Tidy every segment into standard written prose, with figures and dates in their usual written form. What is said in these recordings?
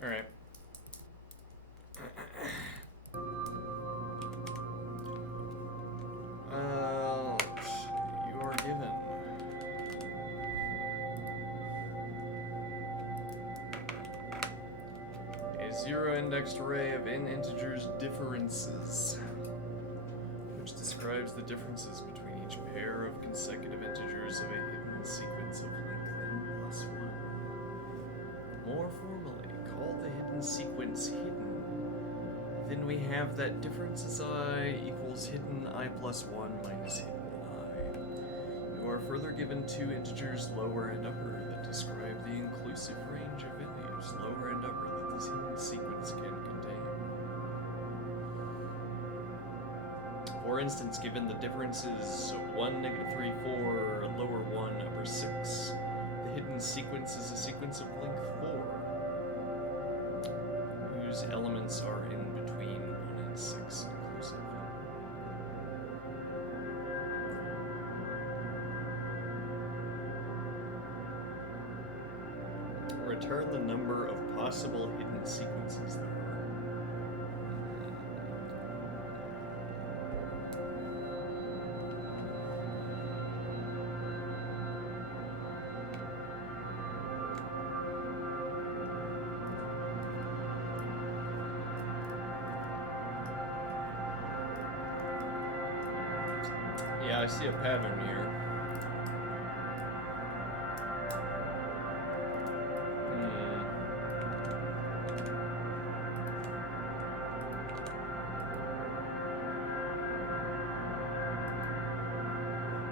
Alright. Let's see. You are given a zero-indexed array of n integers differences, which describes the differences between each pair of consecutive integers of a hidden sequence of length n plus 1. More formally, call the hidden sequence hidden. Then we have that differences I equals hidden I plus 1 minus hidden I. You are further given two integers lower and upper that describe the inclusive range of values lower and upper that this hidden sequence can contain. For instance, given the differences 1, negative 3, 4, lower 1, upper 6, the hidden sequence is a sequence of length 4, whose elements are in between 1 and 6 inclusive. Return the number of possible hidden sequences there are. Yeah, I see a pattern here.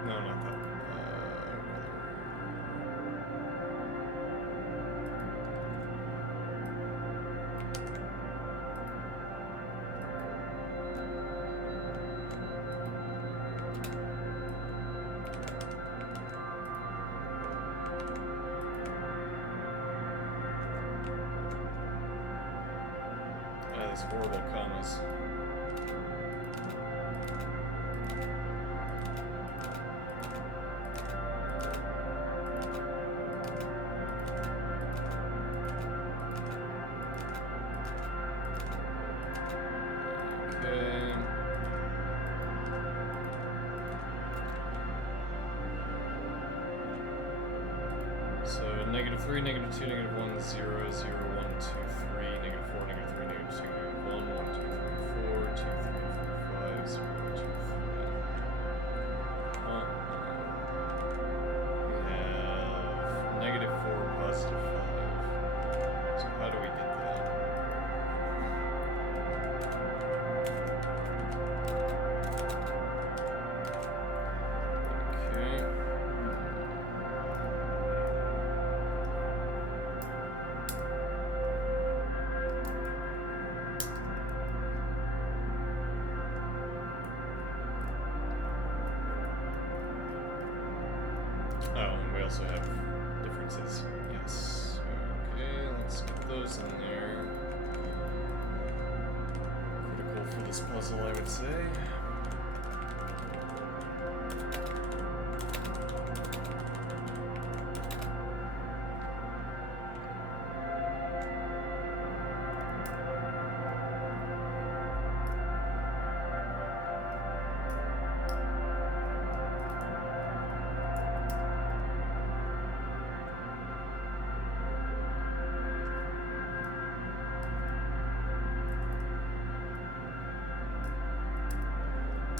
No, not that. These horrible commas. Okay. So negative 3, negative 2, negative 1, 0, 0, 1, 2, 3, negative 4, negative 3, negative 2, negative 1, 1, 2, 3, 4, 2, 3, 4, 5, 0, 2, 3. We have negative 4, positive 5. So how do we get that? Okay. Oh, and we also have differences. Yes. Okay, let's get those in there. Critical for this puzzle, I would say.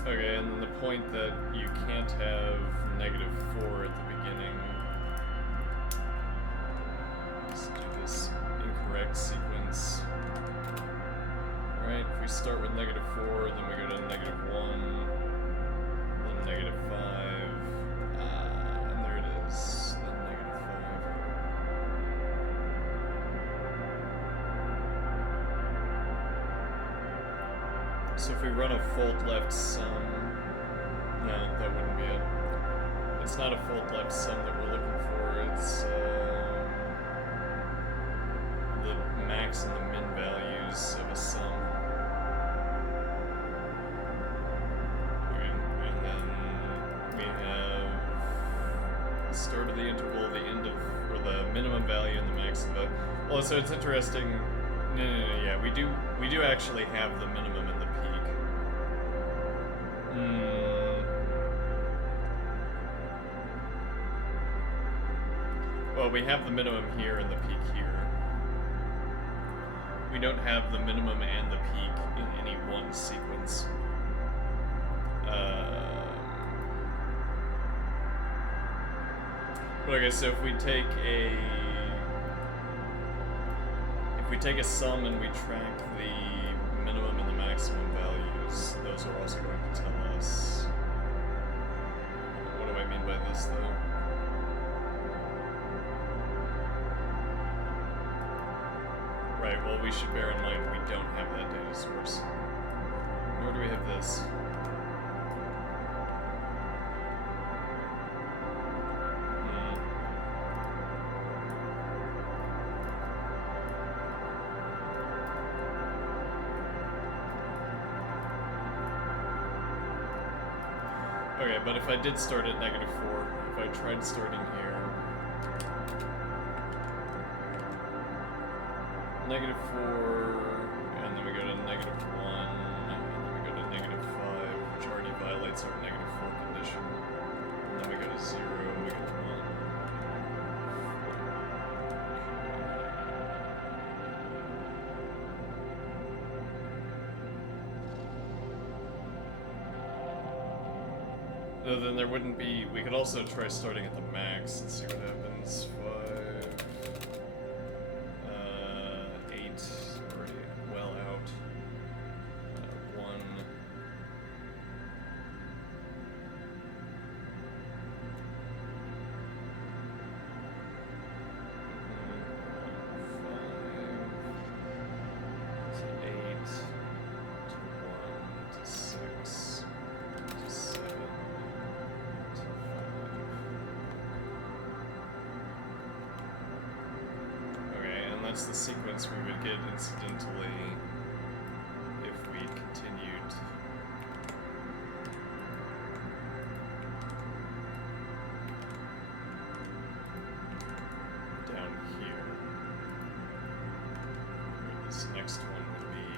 Okay, and then the point that you can't have negative 4 at the beginning. Let's do this incorrect sequence. Alright, if we start with negative 4, then we go to negative 1, then negative 5, and there it is, then negative 5. So if we run a fold left sum, no, that wouldn't be it. It's not a fold left sum that we're looking for, it's the max and the min values of a sum. Okay, and then we have the start of the interval, the end of, or the minimum value and the max of the, well, so it's interesting. No, yeah, we do actually have the minimum and the peak. Well, we have the minimum here and the peak here. We don't have the minimum and the peak in any one sequence. But okay, so if we take a sum and we track the minimum and the maximum values, those are also going to tell us. What do I mean by this, though? Right, well, we should bear in mind we don't have that data source. Nor do we have this. Okay, but if I did start at -4, if I tried starting here, -4, and then we go to -1, and then we go to -5, which already violates our -4 condition. And then we go to 0, we go to 1. So then there wouldn't be. We could also try starting at the max and see what happens. 5, 8, already well out. 1. That's the sequence we would get incidentally if we continued. Down here. Where this next one would be.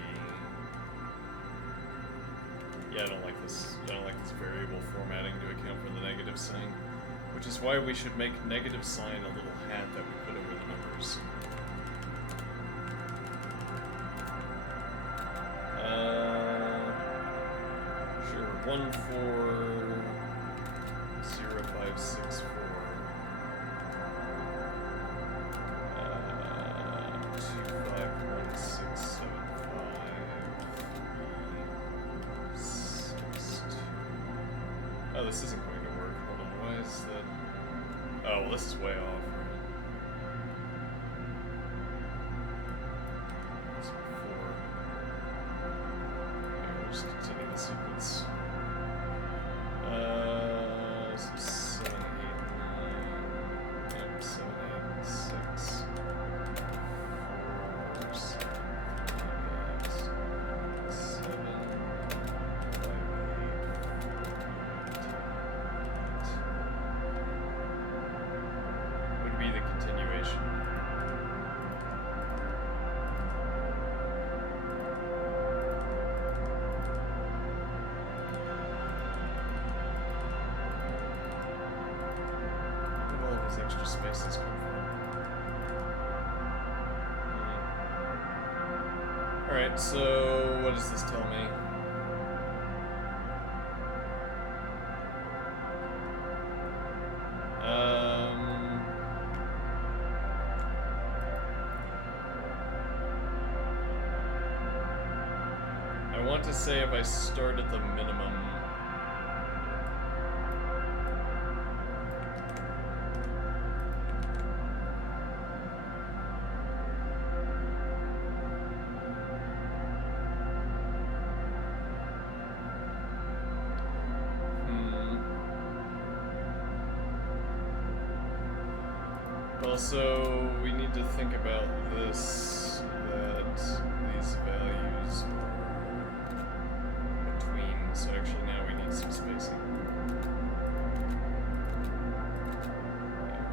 Yeah, I don't like this. I don't like this variable formatting to account for the negative sign. Which is why we should make negative sign a little hat that we put over the numbers. Sure, 140564. 251675. Oh, this isn't going to work. Hold on, why is that? Oh, well, this is way off. Just continue the sequence. 7, 8, 9. Yep, 7, 8, 6. 4, 7, 8, 7, 5, 8, would be the continuation. Extra spaces come from. Alright, so what does this tell me? I want to say if I start at the minimum. Also, we need to think about this, that these values are between, so actually now we need some spacing.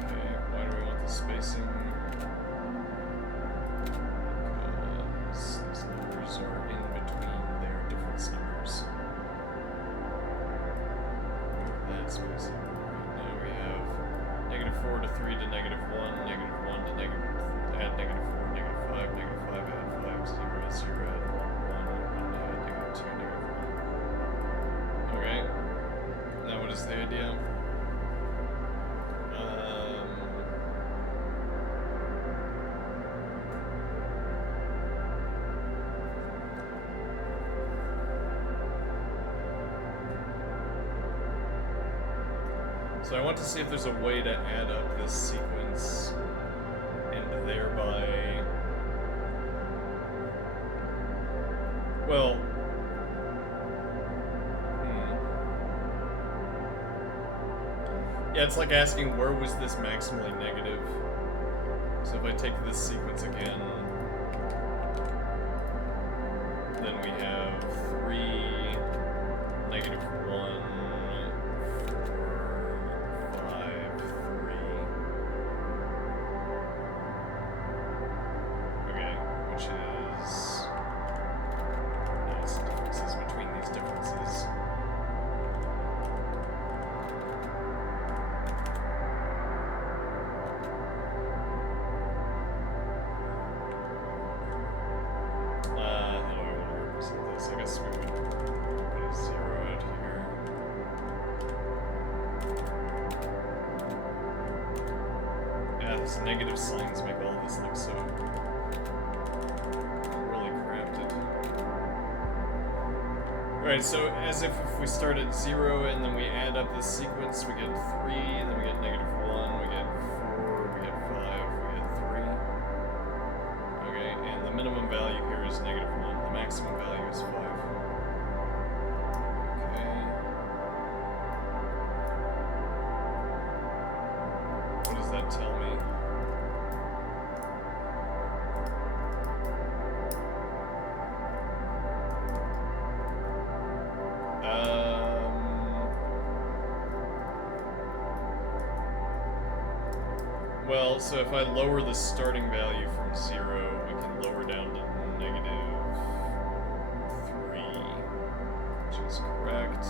Okay, why do we want the spacing? So I want to see if there's a way to add up this sequence and thereby... Well... Yeah, it's like asking where was this maximally negative. So if I take this sequence again, then we have 3, -1, 4, 5, 3. Okay, which is... No, it's the differences between these differences. I guess we would put a 0 out here. Yeah, these negative signs make all of this look so really crafted. Alright, so as if we start at 0 and then we add up this sequence, we get 3, and then we get -1, we get 4, we get 5, we get 3. Okay, and the minimum value here is -1. The maximum value is 5. Okay. What does that tell me? Well, so if I lower the starting value from 0, we can lower down to -3, which is correct.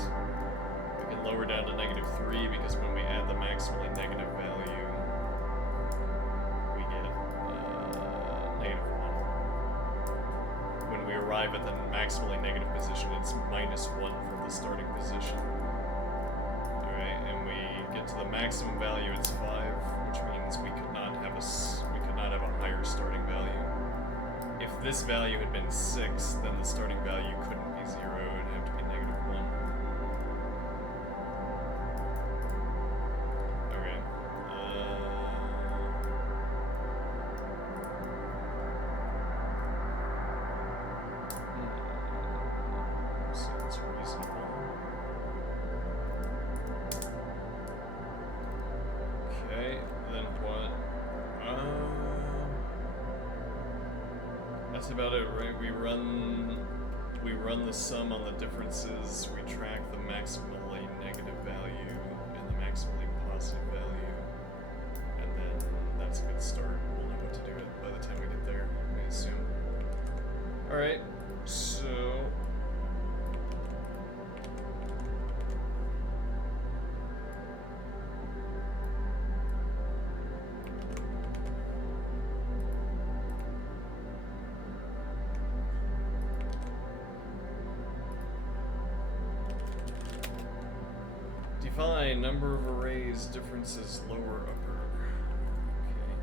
We can lower down to -3 because when we add the maximally negative value, we get -1. When we arrive at the maximally negative position, it's -1 from the starting position. Alright, and we get to the maximum value, it's 5, which means we could not have a higher starting value. If this value had been 6, then the starting value couldn't be 0, it would have to be -1. Okay. Sounds reasonable. Okay, then what? That's about it, right? We run the sum on the differences, we track the maximally negative value and the maximally positive value, and then that's a good start. We'll know what to do by the time we get there, I assume. Alright, so... Define number of arrays, differences, lower, upper. Okay.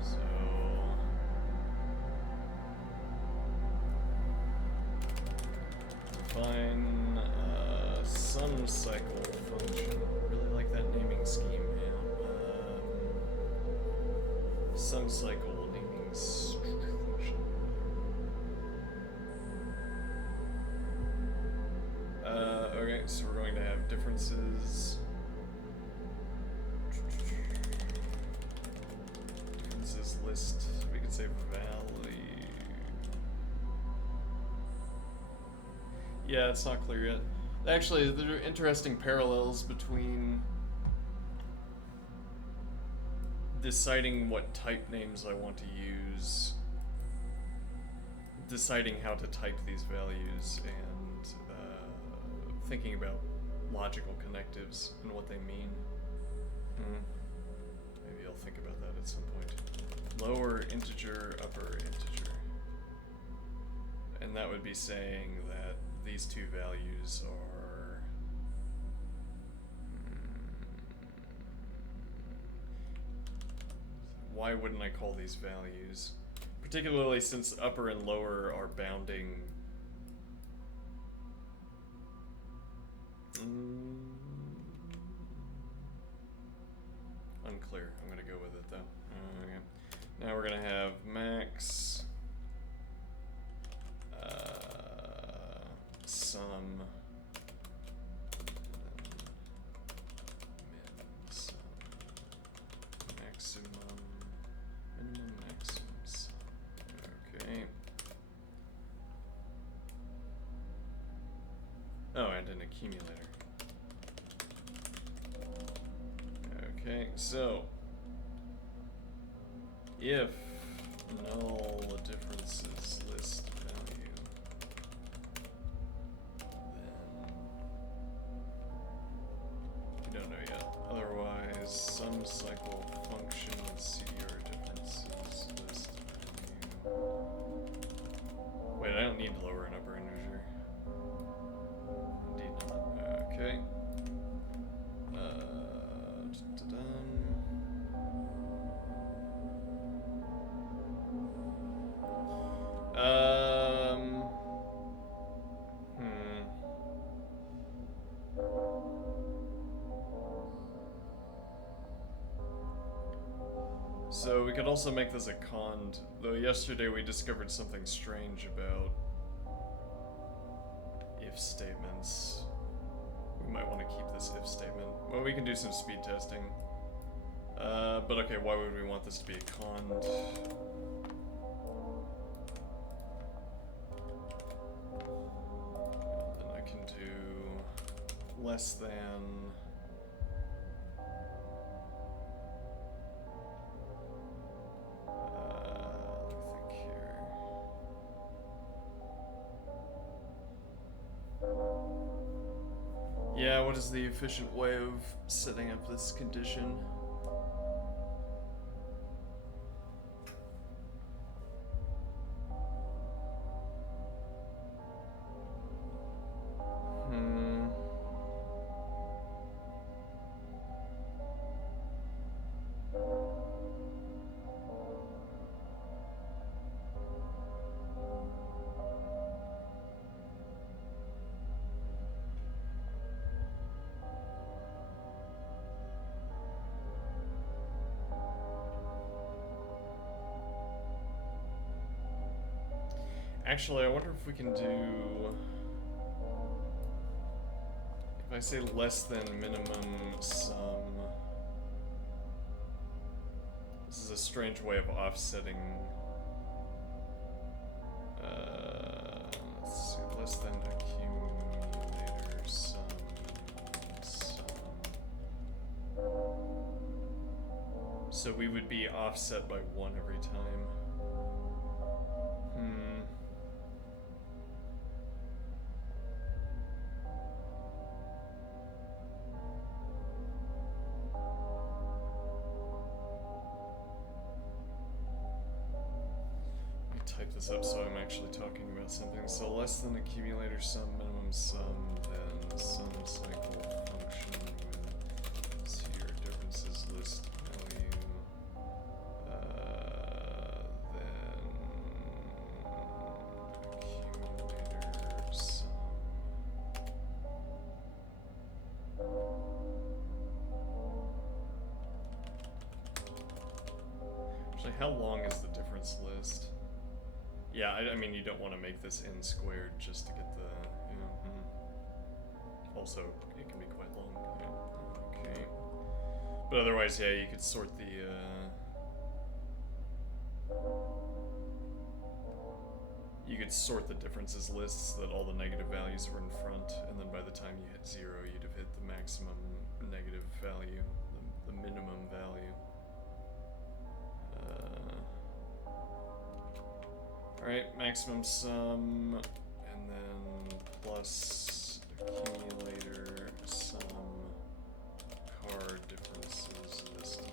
So... define sum cycle function. Really like that naming scheme, man. Sum cycle naming function. Okay, so we're going to have differences. Differences list. We could say value. Yeah, it's not clear yet. Actually, there are interesting parallels between deciding what type names I want to use, deciding how to type these values, and thinking about logical connectives and what they mean. Maybe I'll think about that at some point. Lower integer, upper integer. And that would be saying that these two values are... Why wouldn't I call these values? Particularly since upper and lower are bounding clear. I'm gonna go with it though. Okay. Now we're gonna have max sum min sum maximum minimum maximum sum. Okay. Oh, and an accumulator. Okay, so if null differences list value, then we don't know yet. Otherwise, sum cycle function CDR differences list value. Wait, I don't need lower and upper integer. Indeed not. Okay. So we could also make this a cond, though yesterday we discovered something strange about if statements. We might want to keep this if statement. Well, we can do some speed testing. But okay, why would we want this to be a cond? Then I can do less than. Let me think here. Yeah, what is the efficient way of setting up this condition? Actually, I wonder if we can do... If I say less than minimum sum... This is a strange way of offsetting... let's see, less than accumulator sum, So we would be offset by 1 every time. Type this up so I'm actually talking about something. So less than accumulator sum, minimum sum, then sum cycle function with CR differences list value, then accumulator sum. Actually, how long is the difference list? Yeah, I mean, you don't want to make this n squared just to get the, you know, Also, it can be quite long. Yeah. Okay. But otherwise, yeah, you could sort the, you could sort the differences lists so that all the negative values were in front, and then by the time you hit 0, you'd have hit the maximum negative value, the minimum value. Alright, maximum sum, and then plus accumulator sum card differences this time.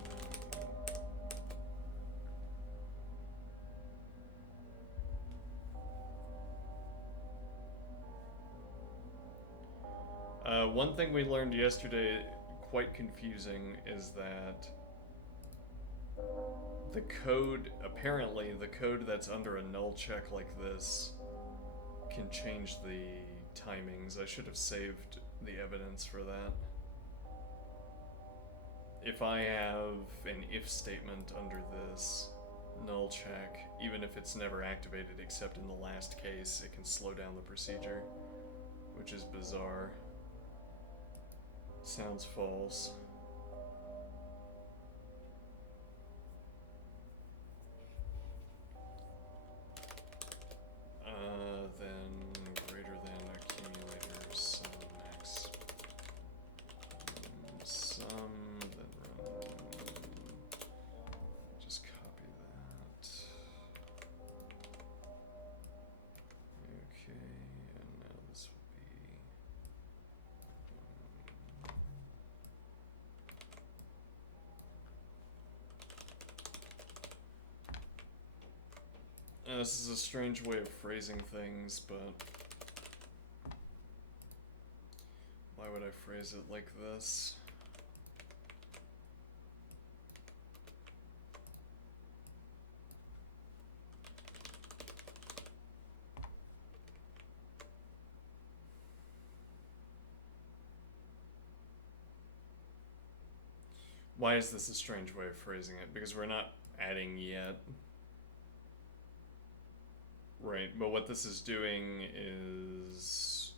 One thing we learned yesterday, quite confusing, is that the code, apparently the code that's under a null check like this can change the timings. I should have saved the evidence for that. if I have an if statement under this null check, even if it's never activated except in the last case, it can slow down the procedure, which is bizarre. Sounds false. Then greater than accumulator sum max. Sum, then run. Just copy that. Okay, and now this will be. This is a strange way of phrasing things, but why would I phrase it like this? Why is this a strange way of phrasing it? Because we're not adding yet. Right, but what this is doing is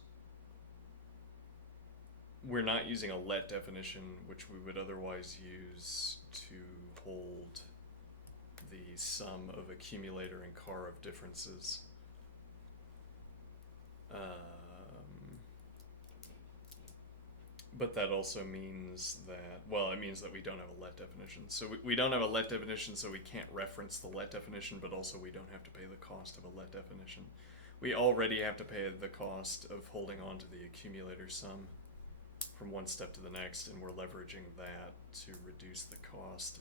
we're not using a let definition, which we would otherwise use to hold the sum of accumulator and car of differences. But that also means that, well, it means that we don't have a let definition. So we don't have a let definition, so we can't reference the let definition, but also we don't have to pay the cost of a let definition. We already have to pay the cost of holding on to the accumulator sum from one step to the next, and we're leveraging that to reduce the cost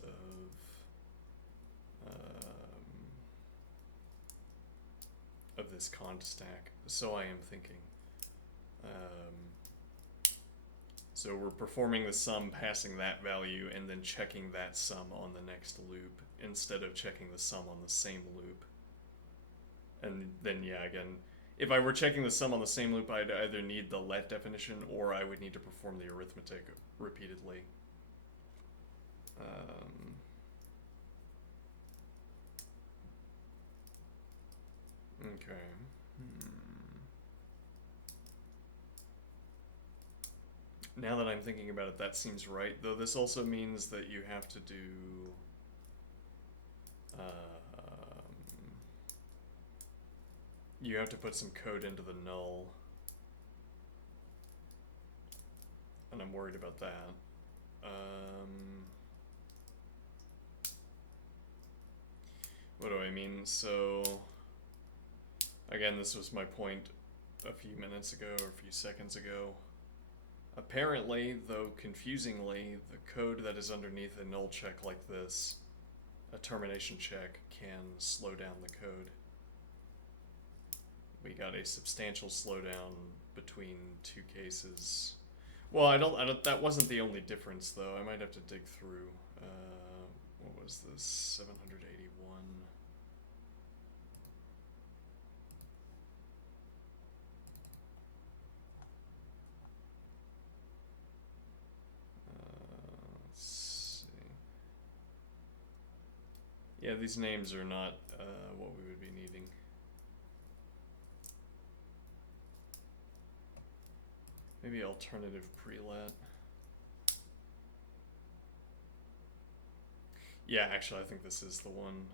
of this cont stack. So I am thinking. So we're performing the sum, passing that value, and then checking that sum on the next loop, instead of checking the sum on the same loop. And then, yeah, again, if I were checking the sum on the same loop, I'd either need the let definition, or I would need to perform the arithmetic repeatedly. Okay. Now that I'm thinking about it, that seems right. Though this also means that you have to do you have to put some code into the null, and I'm worried about that. What do I mean? So again, this was my point a few minutes ago or a few seconds ago. Apparently, though confusingly, the code that is underneath a null check like this, a termination check, can slow down the code. We got a substantial slowdown between two cases. Well, I don't, that wasn't the only difference, though. I might have to dig through. What was this? 781. Let's see. Yeah, these names are not what we would be needing. Maybe alternative prelet. Yeah, actually, I think this is the one.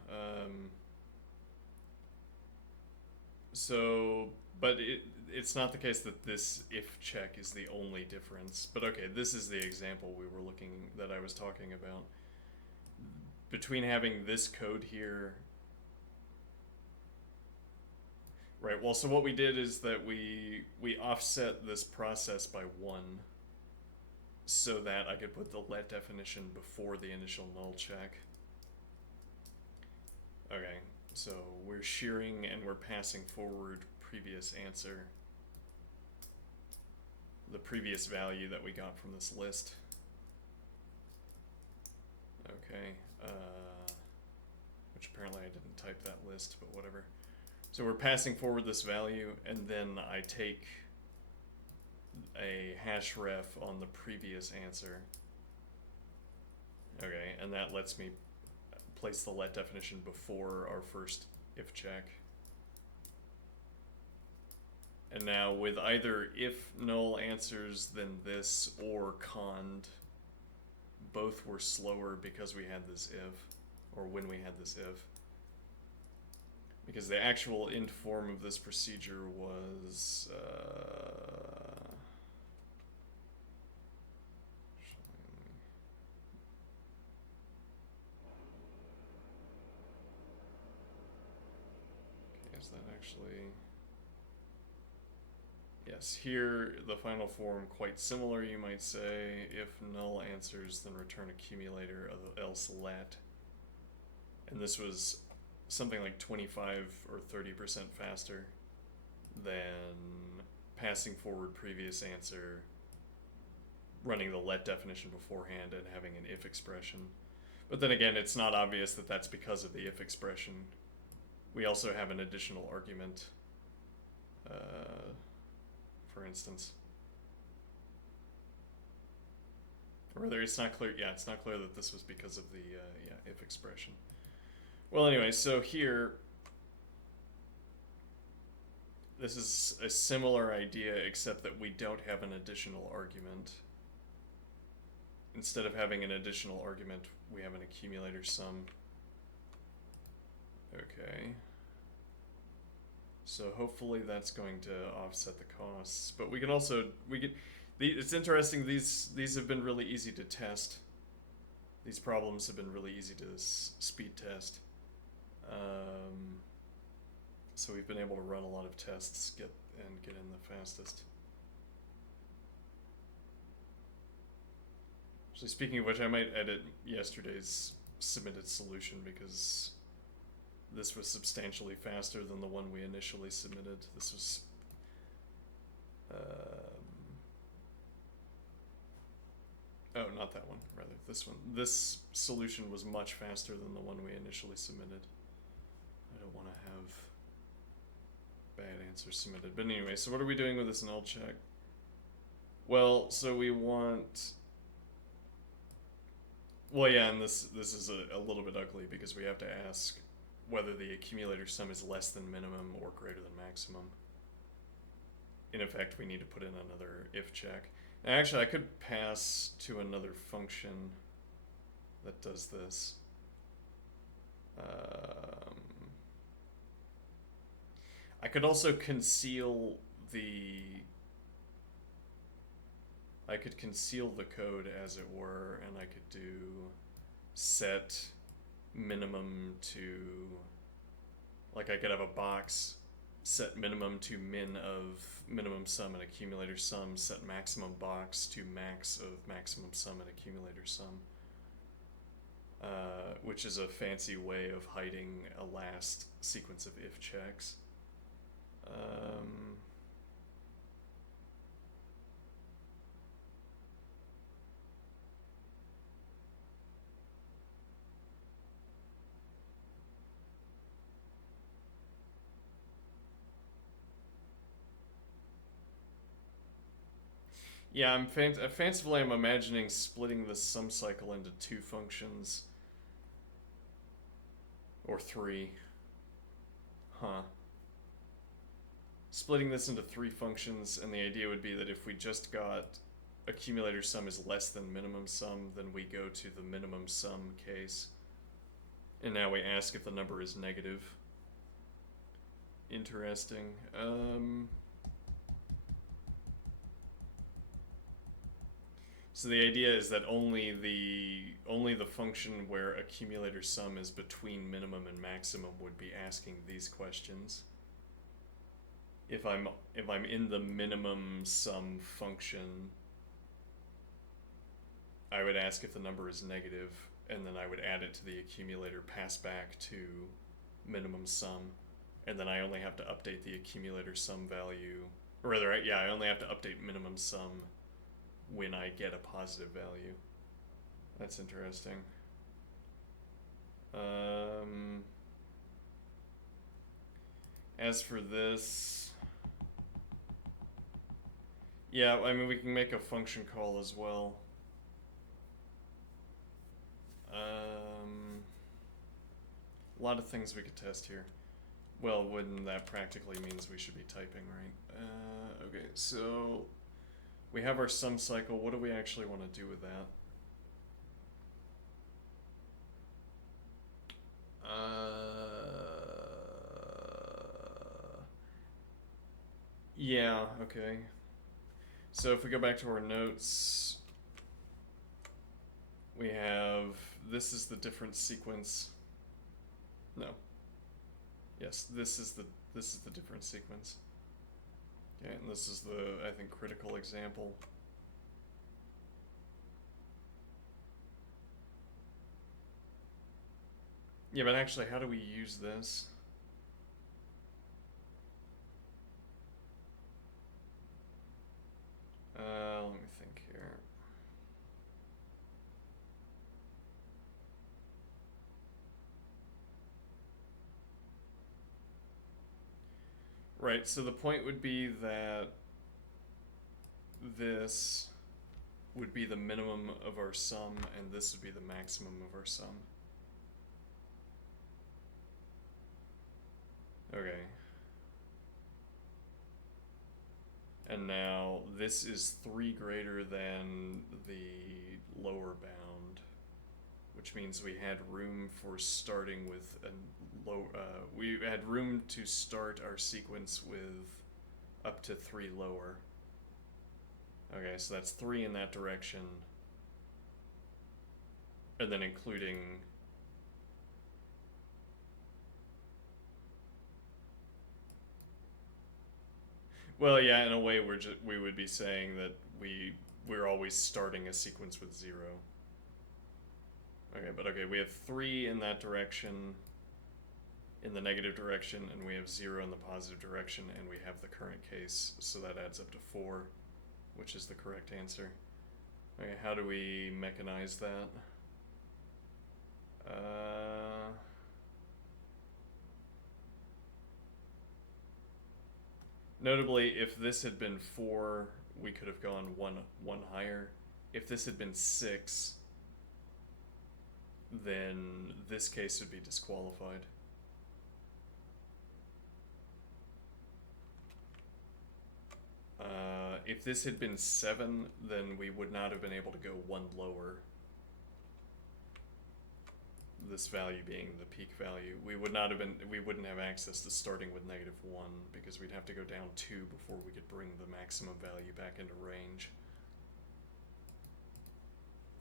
So, but it's not the case that this if check is the only difference. But okay, this is the example that I was talking about. Between having this code here. Right, well, so what we did is that we offset this process by 1 so that I could put the let definition before the initial null check. Okay, so we're shearing and we're passing forward previous answer, the previous value that we got from this list. Okay, which apparently I didn't type that list, but whatever. So we're passing forward this value, and then I take a hash ref on the previous answer. Okay, and that lets me place the let definition before our first if check. And now with either if null answers than this or conned, both were slower because we had this if, or when we had this if. Because the actual int form of this procedure was okay, is that actually, yes, here the final form quite similar, you might say. If null answers, then return accumulator, else let. And this was something like 25 or 30% faster than passing forward previous answer, running the let definition beforehand, and having an if expression. But then again, it's not obvious that that's because of the if expression. We also have an additional argument, for instance. Or rather, it's not clear. Yeah, it's not clear that this was because of the if expression. Well, anyway, so here, this is a similar idea, except that we don't have an additional argument. Instead of having an additional argument, we have an accumulator sum. Okay. So hopefully that's going to offset the costs. But we can also, it's interesting, these have been really easy to test. These problems have been really easy to speed test. So we've been able to run a lot of tests, get in the fastest. Actually, speaking of which, I might edit yesterday's submitted solution because this was substantially faster than the one we initially submitted. This was oh, not that one, rather this one. This solution was much faster than the one we initially submitted. I don't want to have bad answers submitted. But anyway, so what are we doing with this null check? Well, so we want, well, yeah, and this is a little bit ugly because we have to ask whether the accumulator sum is less than minimum or greater than maximum. In effect, we need to put in another if check. Now, actually, I could pass to another function that does this. I could also conceal the code, as it were, and I could do set minimum to, like, I could have a box set minimum to min of minimum sum and accumulator sum, set maximum box to max of maximum sum and accumulator sum, which is a fancy way of hiding a last sequence of if checks. Yeah, fancifully I'm imagining splitting the sum cycle into two functions. Or three. Huh. Splitting this into three functions, and the idea would be that if we just got accumulator sum is less than minimum sum, then we go to the minimum sum case. And now we ask if the number is negative. Interesting. So the idea is that only the function where accumulator sum is between minimum and maximum would be asking these questions. If I'm in the minimum sum function, I would ask if the number is negative, and then I would add it to the accumulator, pass back to minimum sum, and then I only have to update the accumulator sum value, or rather, yeah, I only have to update minimum sum when I get a positive value. That's interesting. As for this, yeah, I mean, we can make a function call as well. lot of things we could test here. Well, when that practically means we should be typing, right? Okay, so we have our sum cycle. What do we actually want to do with that? Yeah, okay. So if we go back to our notes, we have, this is the difference sequence. No. Yes, this is the difference sequence. Okay, and this is the, I think, critical example. Yeah, but actually, how do we use this? Let me think here. Right, so the point would be that this would be the minimum of our sum, and this would be the maximum of our sum. Okay. And now this is 3 greater than the lower bound, which means we had room for starting with a low, we had room to start our sequence with up to 3 lower. Okay, so that's 3 in that direction, and then including, well, yeah, in a way we would be saying that we're always starting a sequence with 0. Okay, but okay, we have 3 in that direction, in the negative direction, and we have 0 in the positive direction, and we have the current case, so that adds up to 4, which is the correct answer. Okay, how do we mechanize that? Notably, if this had been 4, we could have gone one higher. If this had been 6, then this case would be disqualified. If this had been 7, then we would not have been able to go 1 lower. This value being the peak value. We wouldn't have access to starting with -1, because we'd have to go down 2 before we could bring the maximum value back into range.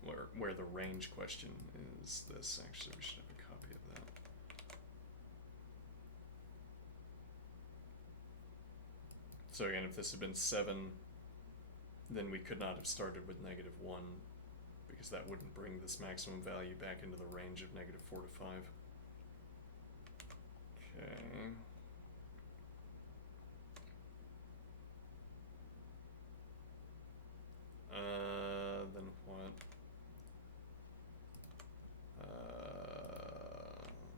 Where the range question is this. Actually, we should have a copy of that. So again, if this had been 7, then we could not have started with -1, because that wouldn't bring this maximum value back into the range of -4 to 5. Okay. Then what?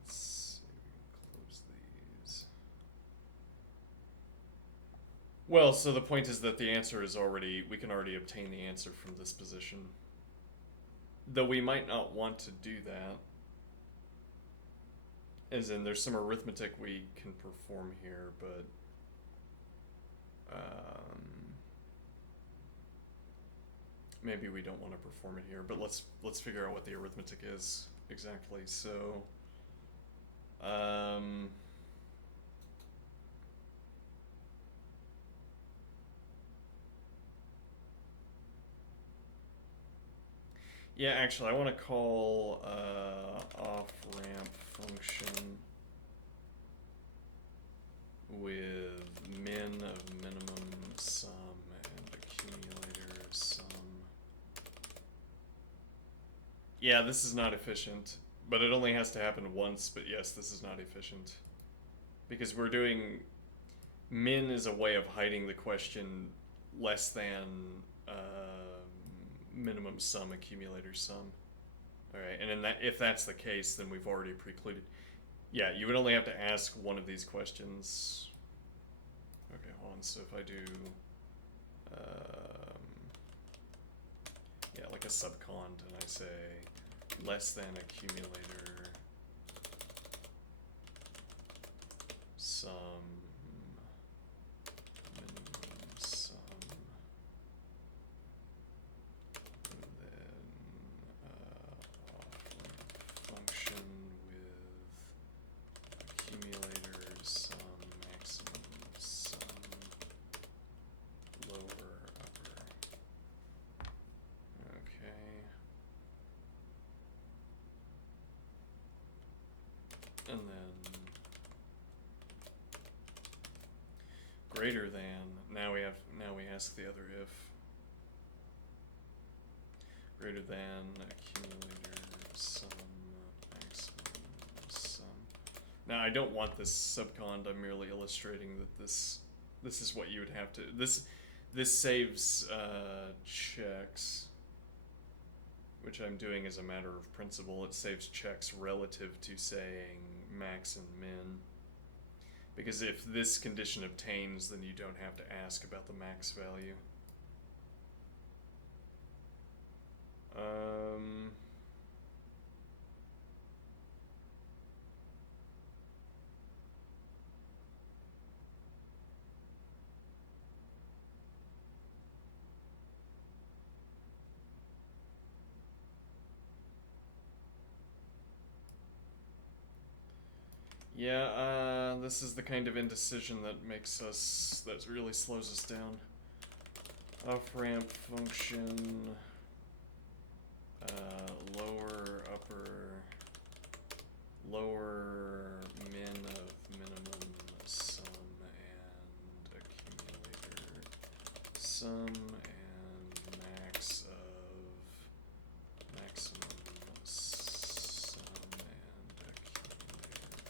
Let's see, close these. Well, so the point is that the answer is we can already obtain the answer from this position. Though we might not want to do that. As in, there's some arithmetic we can perform here, but maybe we don't want to perform it here. But let's figure out what the arithmetic is exactly. So, yeah, actually, I want to call off-ramp function with min of minimum sum and accumulator sum. Yeah, this is not efficient, but it only has to happen once, but yes, this is not efficient. Because we're doing, min is a way of hiding the question less than minimum sum, accumulator sum. Alright, and if that's the case, then we've already precluded. Yeah, you would only have to ask one of these questions. Okay, hold on, so if I do, yeah, like a subcont, and I say less than accumulator sum, minimum sum, and then off-ramp function with accumulator sum, maximum sum, lower, upper. Okay. And then greater than, now we ask the other if. Greater than accumulator sum, maximum sum. Now I don't want this subcond, I'm merely illustrating that this is what you would have to, this saves checks, which I'm doing as a matter of principle. It saves checks relative to saying max and min. Because if this condition obtains, then you don't have to ask about the max value. Yeah, this is the kind of indecision that that really slows us down. Off-ramp function, lower, upper, lower min of minimum sum and accumulator sum and max of maximum sum and accumulator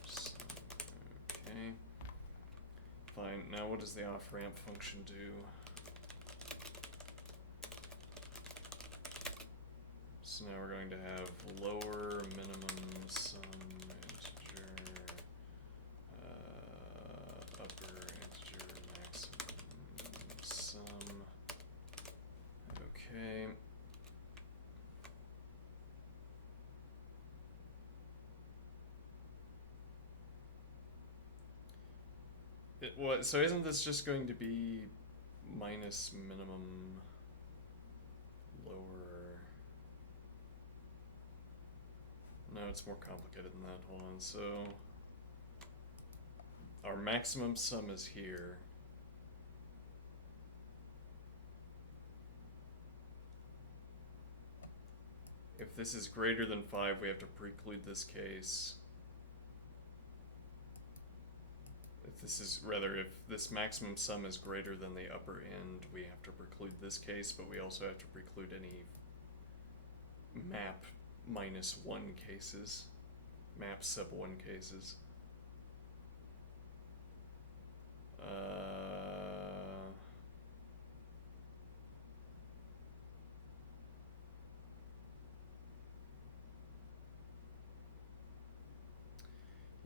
sum. Okay. Fine. Now what does the off-ramp function do? So now we're going to have lower minimum sum integer, upper integer maximum sum. Okay. So isn't this just going to be minus minimum lower? No, it's more complicated than that. Hold on. So our maximum sum is here. If this is greater than 5, we have to preclude this case. If this maximum sum is greater than the upper end, we have to preclude this case, but we also have to preclude any map -1 cases, map sub-1 cases.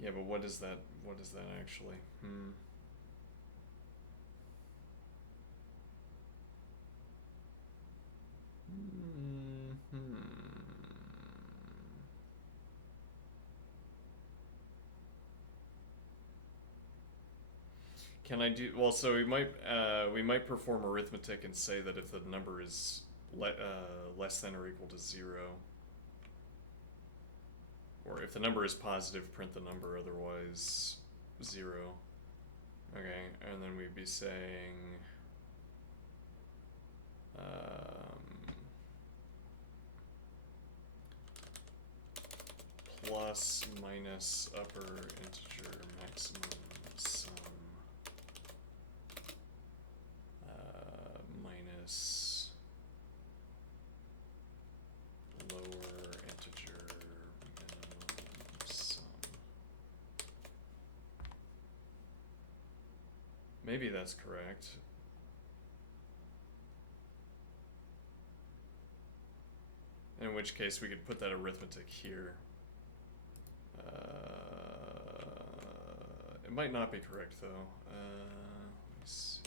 Yeah, but what is that actually? Can I do, well, so we might perform arithmetic and say that if the number is less than or equal to 0, or if the number is positive, print the number, otherwise 0. Okay, and then we'd be saying plus minus upper integer maximum sum minus lower integer minimum sum. Maybe that's correct. In which case we could put that arithmetic here. It might not be correct though. Let me see.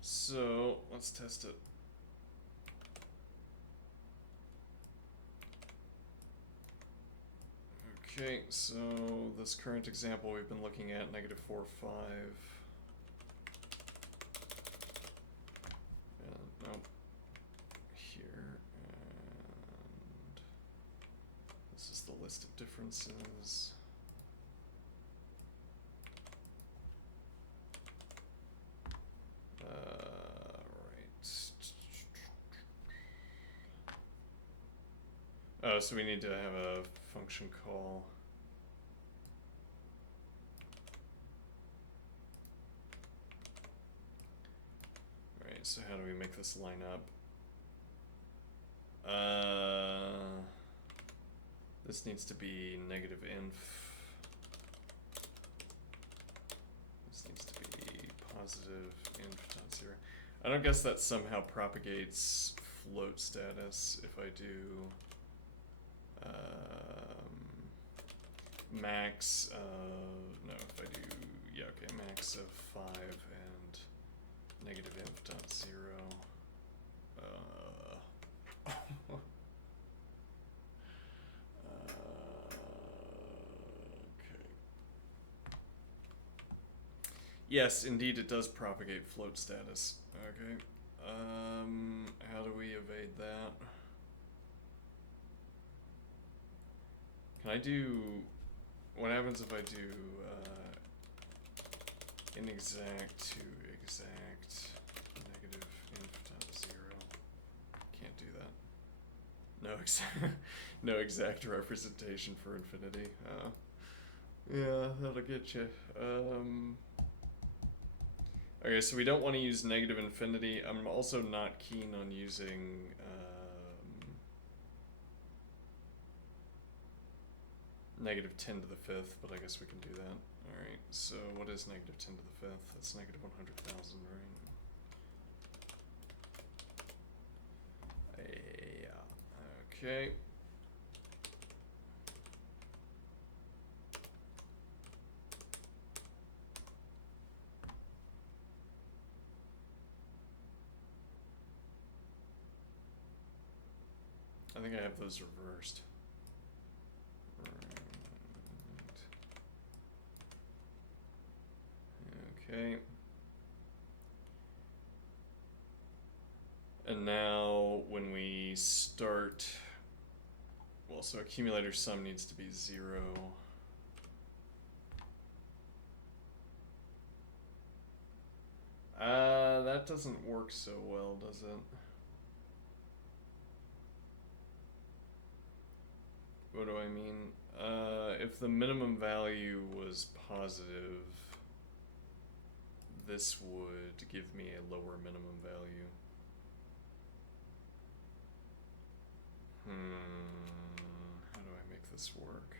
So let's test it. Okay, so this current example we've been looking at, -4, 5. Nope. Here, and this is the list of differences. Oh, so we need to have a function call. Alright, so how do we make this line up? This needs to be -inf. This needs to be positive inf.0. I don't guess that somehow propagates float status if I do max no, if I do, yeah, okay, max of 5 and -inf.0. Okay. Yes, indeed it does propagate float status. Okay. How do we evade that? Can I do... What happens if I do inexact to exact -inf.0? Can't do that. No exact representation for infinity. Yeah, that'll get you. Okay, so we don't want to use negative infinity. I'm also not keen on using -10 to the 5th, but I guess we can do that. Alright, so what is -10 to the 5th? That's -100,000, right? Yeah, okay. I think I have those reversed. Okay. And now when we start, well, so accumulator sum needs to be 0. That doesn't work so well, does it? What do I mean? If the minimum value was positive, this would give me a lower minimum value. How do I make this work?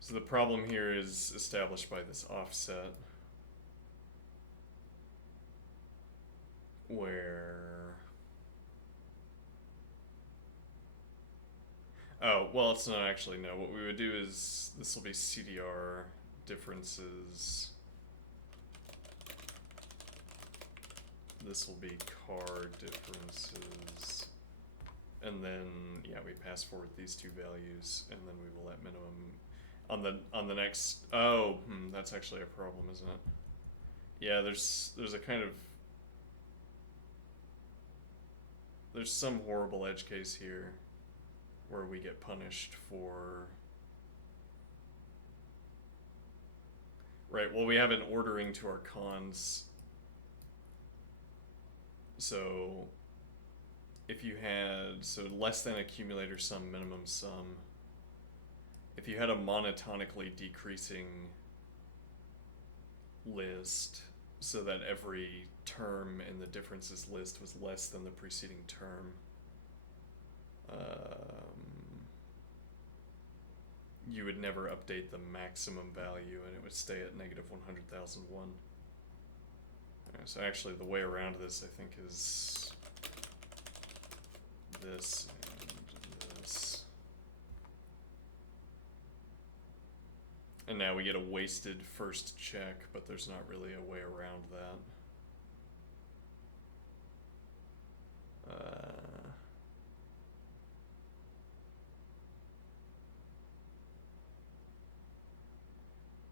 So the problem here is established by this offset, where... Oh, well, it's not actually, no. What we would do is, this will be CDR differences. This will be car differences. And then, yeah, we pass forward these two values, and then we will let minimum on the next. Oh, that's actually a problem, isn't it? Yeah, there's a kind of, there's some horrible edge case here where we get punished for. Right. Well, we have an ordering to our cons. So if you had, so less than accumulator sum, minimum sum, if you had a monotonically decreasing list so that every term in the differences list was less than the preceding term, you would never update the maximum value and it would stay at -100,001. So actually the way around this, I think, is this and this. And now we get a wasted first check, but there's not really a way around that.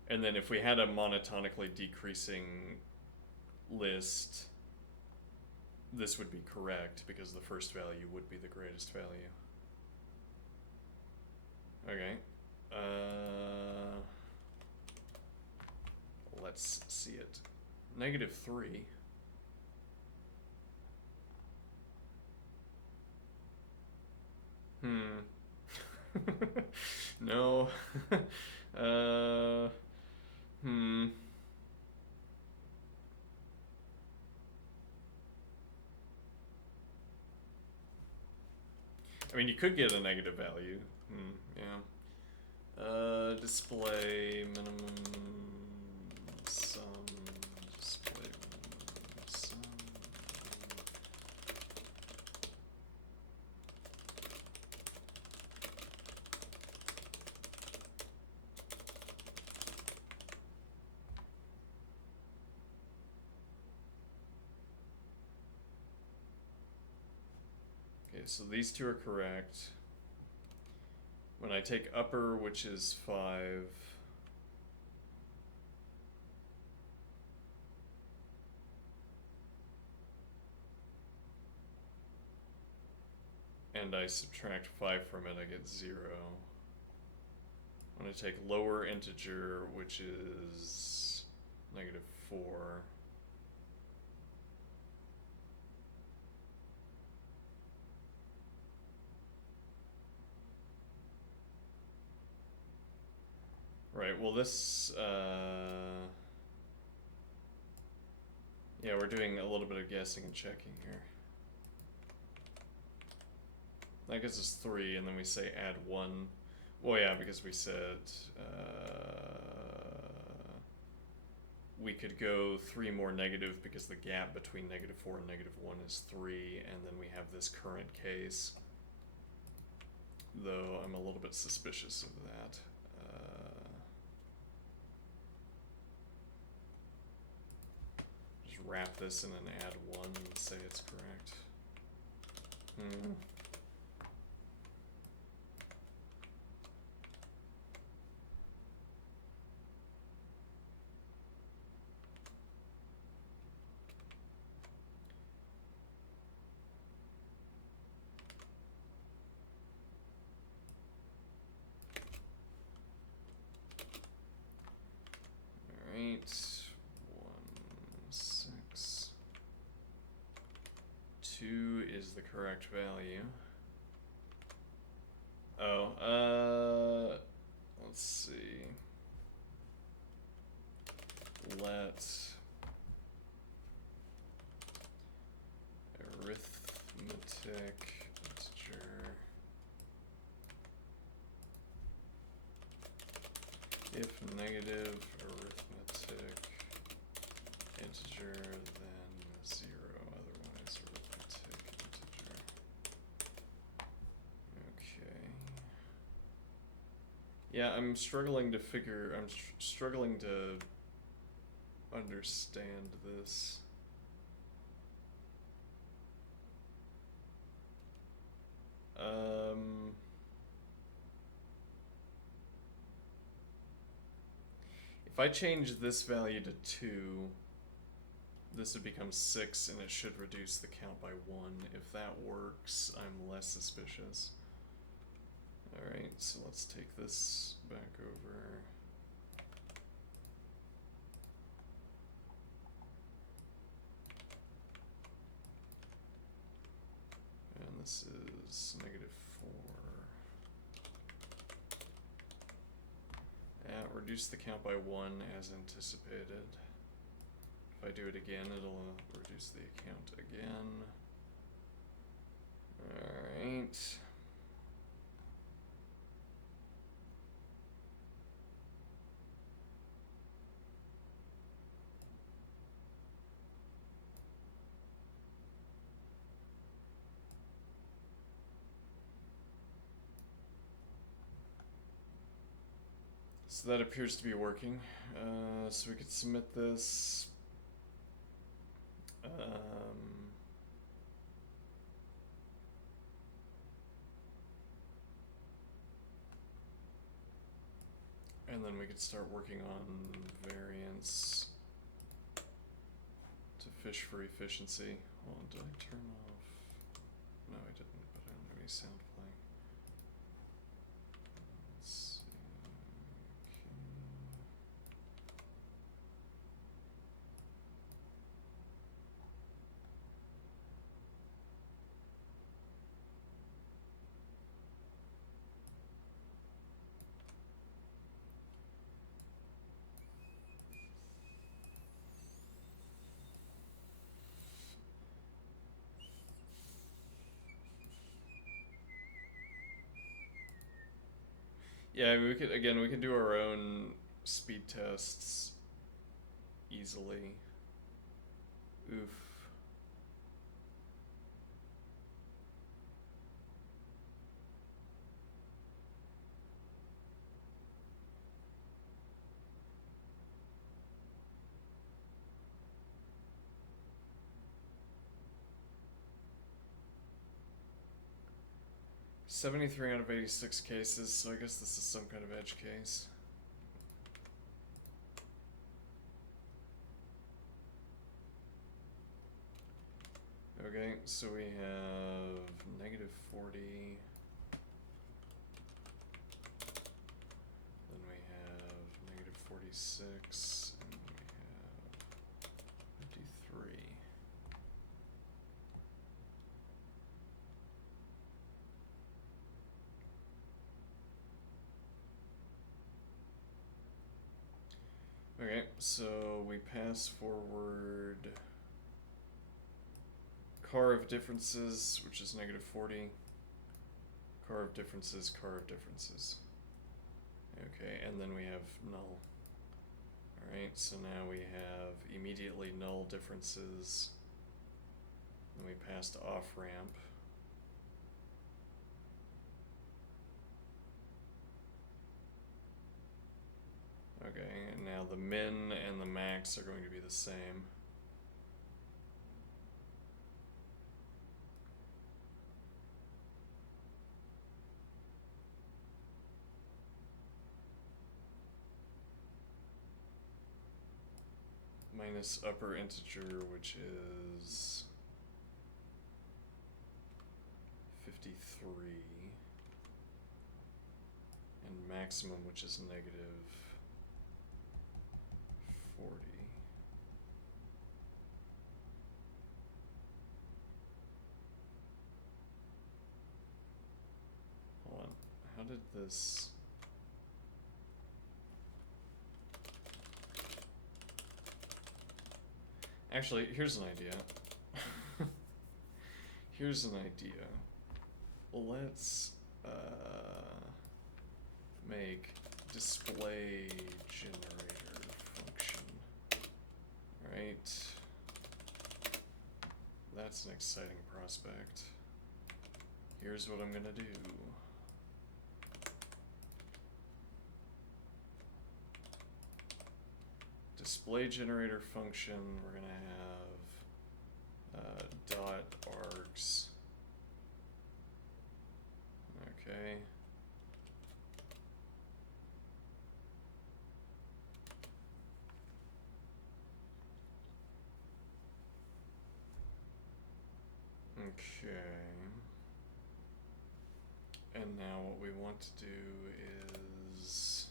And then if we had a monotonically decreasing list, this would be correct because the first value would be the greatest value. Okay. Let's see it. -3. No. I mean, you could get a negative value. Yeah. Display minimum sum. Display minimum sum. Okay, so these two are correct. When I take upper, which is 5, and I subtract 5 from it, I get 0. When I take lower integer, which is -4, right, well this, yeah, we're doing a little bit of guessing and checking here. That gives us 3, and then we say add 1. Well, yeah, because we said we could go 3 more negative because the gap between -4 and -1 is 3, and then we have this current case. Though I'm a little bit suspicious of that. Just wrap this in and add 1 and say it's correct. Alright, 1, 6. 2 is the correct value. Oh, let's see. Let arithmetic integer, if negative arithmetic integer, then 0, otherwise arithmetic integer. Okay. Yeah, I'm struggling to struggling to understand this. If I change this value to 2, this would become 6, and it should reduce the count by 1. If that works, I'm less suspicious. Alright, so let's take this back over. And this is -4. Reduce the count by 1 as anticipated. If I do it again, it'll reduce the count again. Alright. So that appears to be working. So we could submit this. And then we could start working on variants to fish for efficiency. Hold on, did I turn off? No, I didn't, but I don't have any sound playing. Let's see. Yeah, we could do our own speed tests easily. Oof. $73 out of 86 cases, so I guess this is some kind of edge case. Okay, so we have -40. Then we have -46, and we have 53. Okay, so we pass forward car of differences, which is -40. Car of differences, car of differences. Okay, and then we have null. Alright, so now we have immediately null differences. Then we passed off ramp. Okay, and now the min and the max are going to be the same. Minus upper integer, which is 53. And maximum, which is -40. Hold on, how did this... Actually, here's an idea. Here's an idea. Let's make display generator function. Right? That's an exciting prospect. Here's what I'm gonna do. Display generator function, we're gonna have dot args. Okay. Okay. And now what we want to do is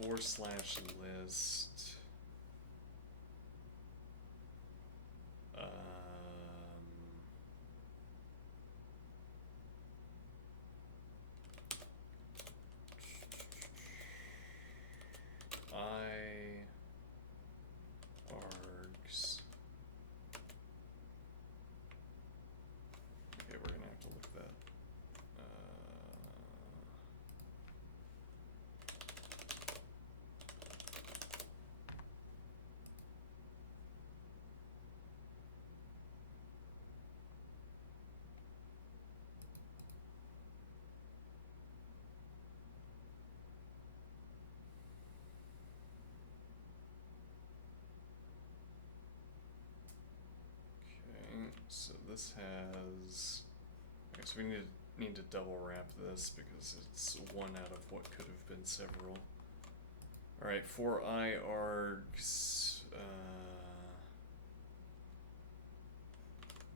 /list args. Okay, we're gonna have to look that. this has. Okay, so we need to double wrap this because it's one out of what could have been several. All right, for I args.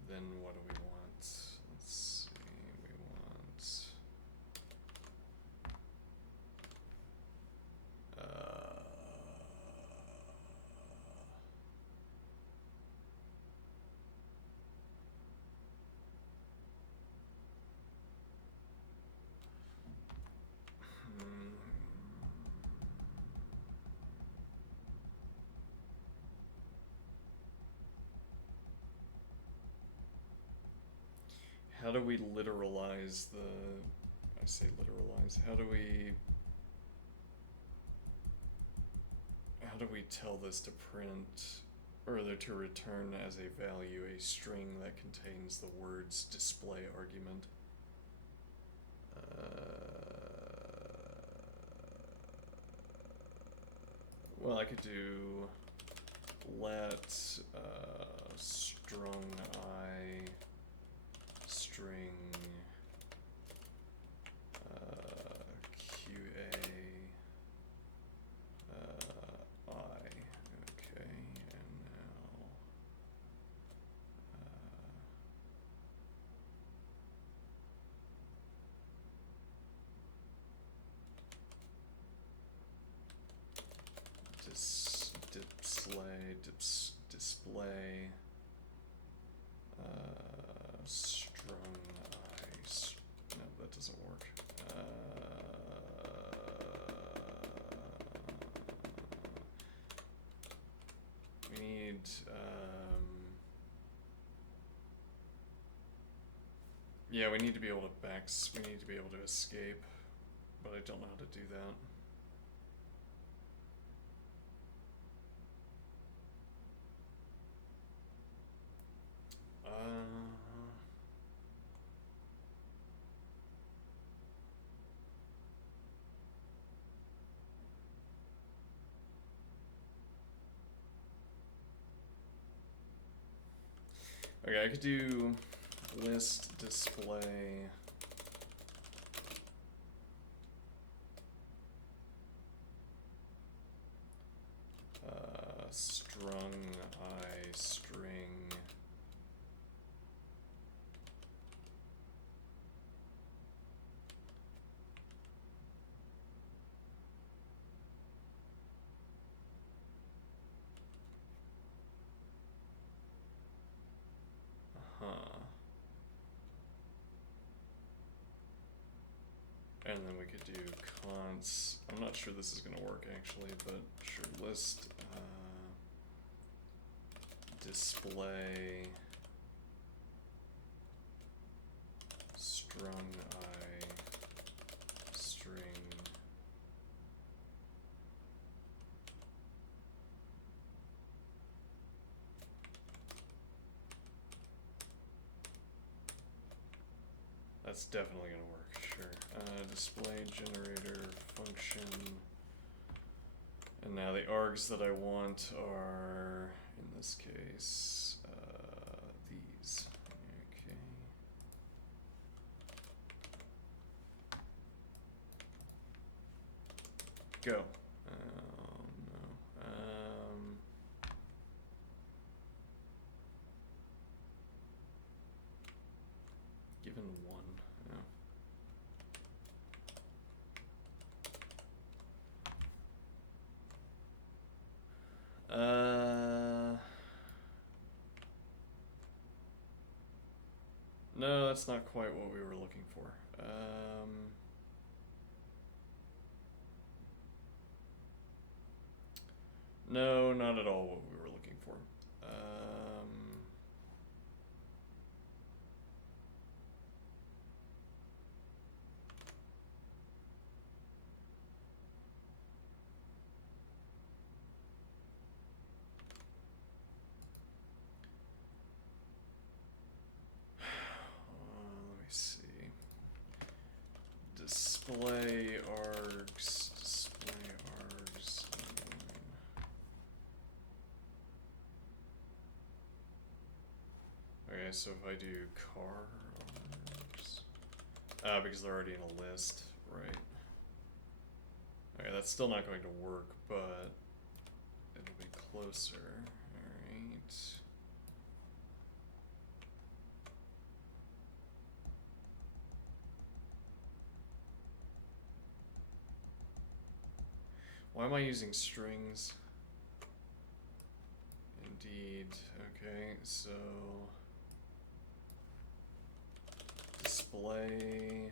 Then what do we want? Let's see. We want. How do we literalize the. I say literalize. How do we tell this to print, or to return as a value a string that contains the words display argument? Well, I could do let strung I string QA I. Okay, and now display strung I. No, that doesn't work. We need yeah, we need to be able to we need to be able to escape, but I don't know how to do that. Okay, I could do list display strung I string and then we could do const. I'm not sure this is going to work actually, but sure. List display strung I string that's definitely going to work, sure. Display generator function. And now the args that I want are, in this case, these. Okay. Go. Oh no. Given one. No, that's not quite what we were looking for. No, not at all what we were looking for. Let me see. Display args. Okay, so if I do cars, because they're already in a list, right? Okay, that's still not going to work, but it'll be closer. Alright. Why am I using strings? Indeed. Okay, so display.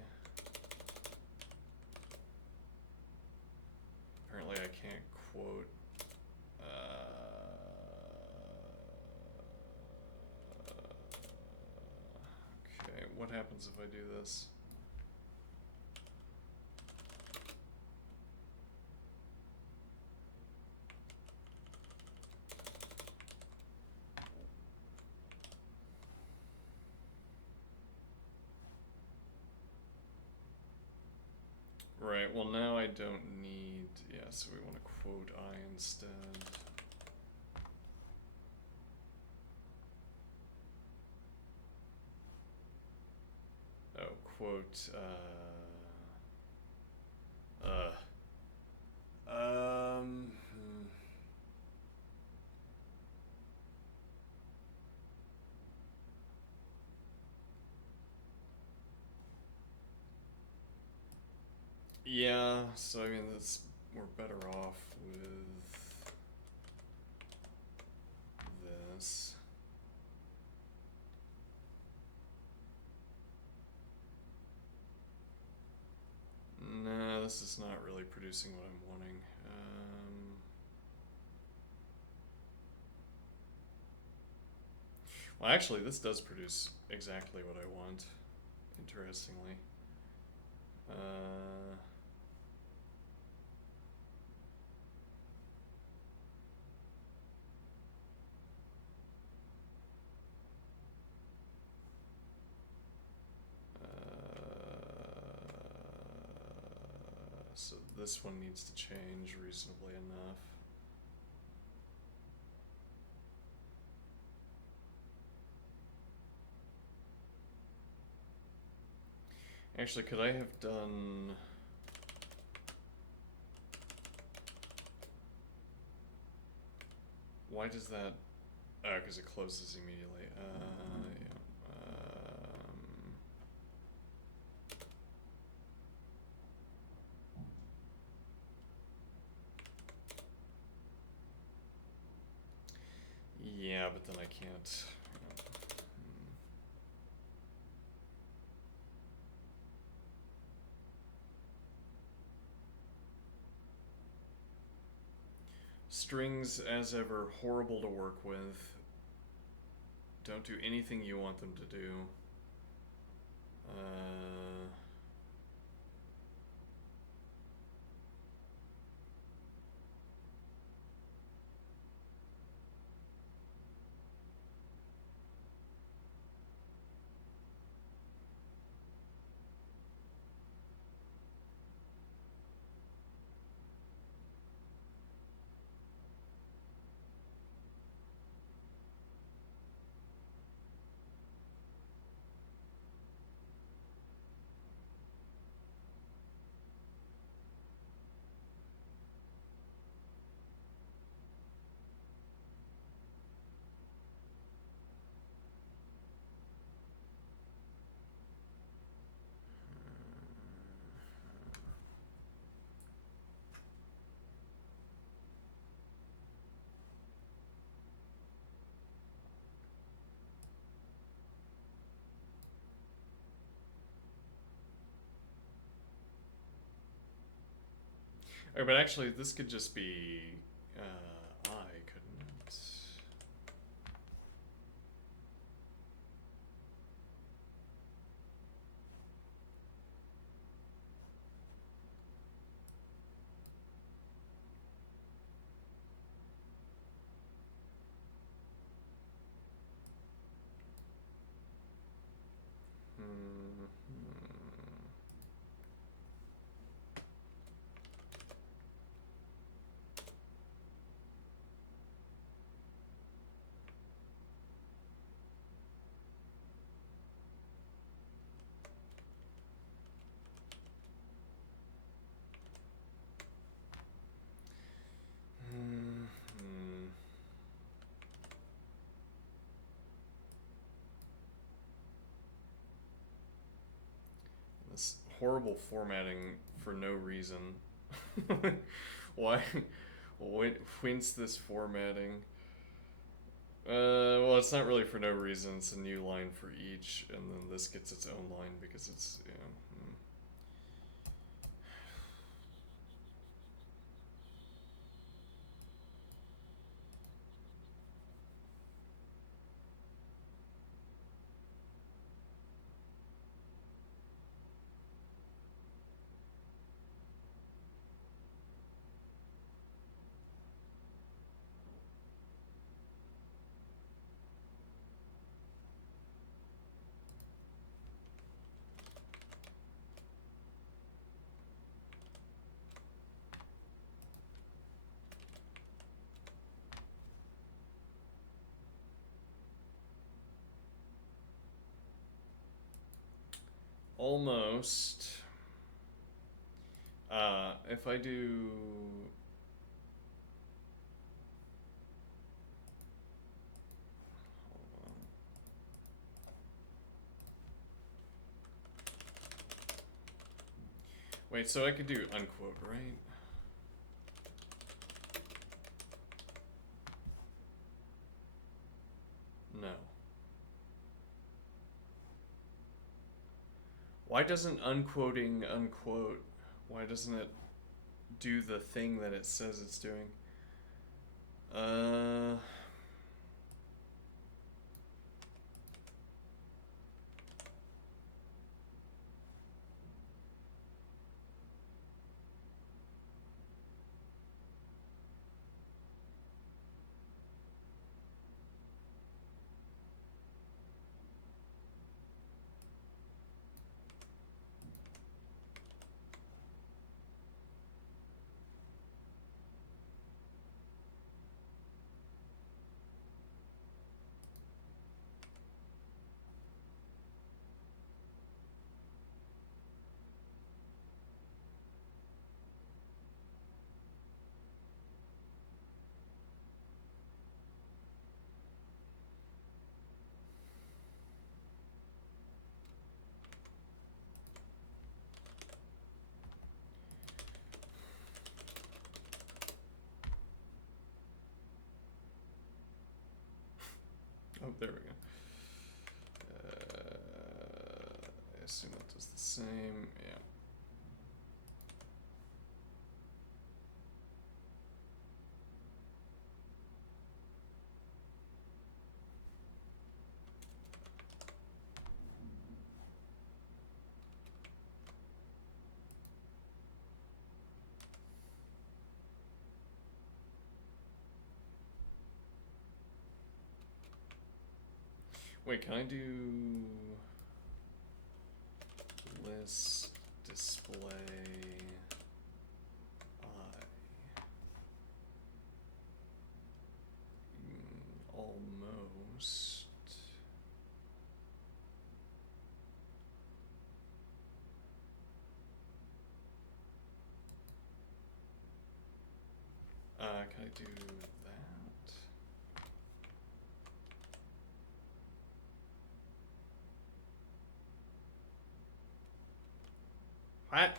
Apparently I can't quote. Okay, what happens if I do this? Right, well now I don't need, yeah, so we want to quote I instead. Oh, quote, Yeah, so I mean, we're better off with this. Nah, this is not really producing what I'm wanting. Well, actually, this does produce exactly what I want, interestingly. So this one needs to change reasonably enough. Actually, could I have done... Why does that... Oh, because it closes immediately. Yeah. Yeah, but then I can't... Strings, as ever, horrible to work with. Don't do anything you want them to do. Oh, but actually, this could just be I, couldn't it? horrible formatting for no reason. Why? Whence this formatting? Well, it's not really for no reason. It's a new line for each, and then this gets its own line because it's, you know. Almost. If I do. Hold on. Wait, so I could do unquote, right? No. Why doesn't unquoting unquote? Why doesn't it do the thing that it says it's doing? Oh, there we go. I assume that does the same. Yeah. Wait, can I do list display I? Almost. Can I do that? What?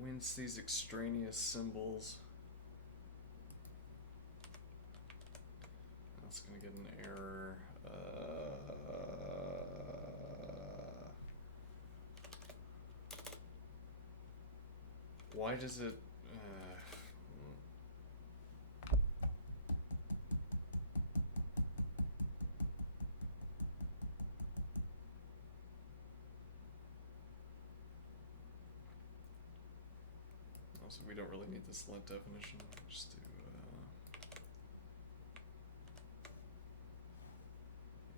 Whence these extraneous symbols? That's gonna get an error. Why does it? Also, we don't really need this let definition. Just do.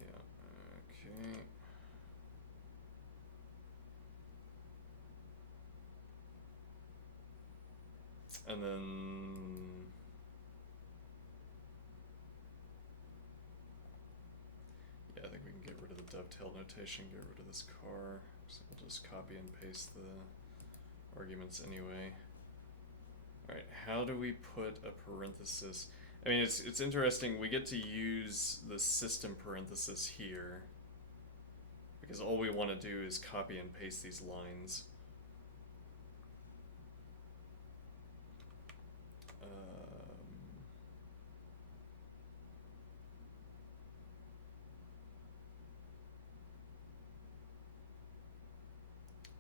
Yeah. Okay. And then. Yeah, I think we can get rid of the dovetail notation, get rid of this car. So we'll just copy and paste the arguments anyway. Alright, how do we put a parenthesis? I mean, it's interesting. We get to use the system parenthesis here because all we want to do is copy and paste these lines.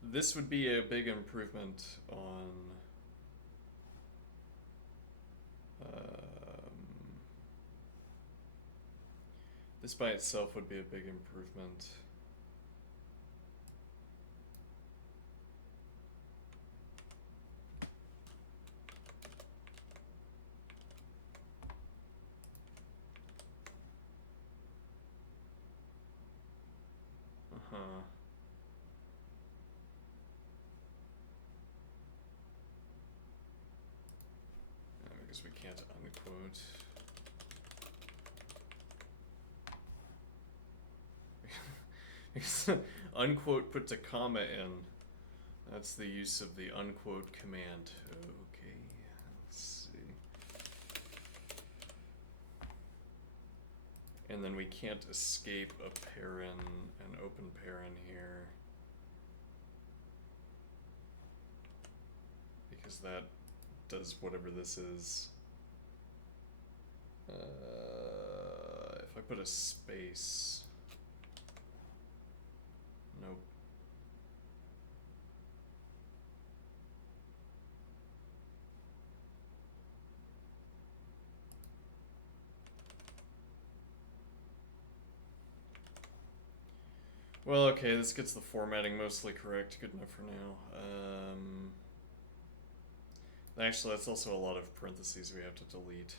This would be a big improvement on this by itself would be a big improvement. Uh-huh. Because we can't unquote. Because unquote puts a comma in. That's the use of the unquote command. Okay, let's see. And then we can't escape a paren, an open paren here. Because that does whatever this is. If I put a space, nope. Well, okay, this gets the formatting mostly correct. Good enough for now. Actually, that's also a lot of parentheses we have to delete.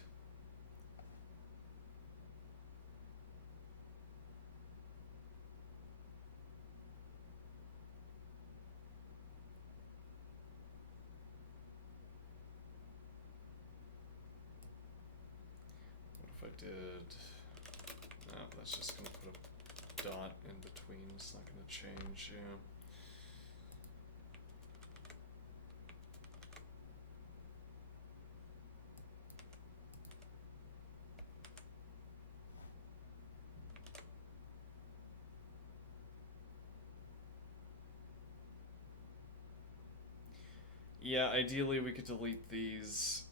What if I did... No, that's just going to put a dot in between. It's not going to change, yeah. Yeah, ideally we could delete these.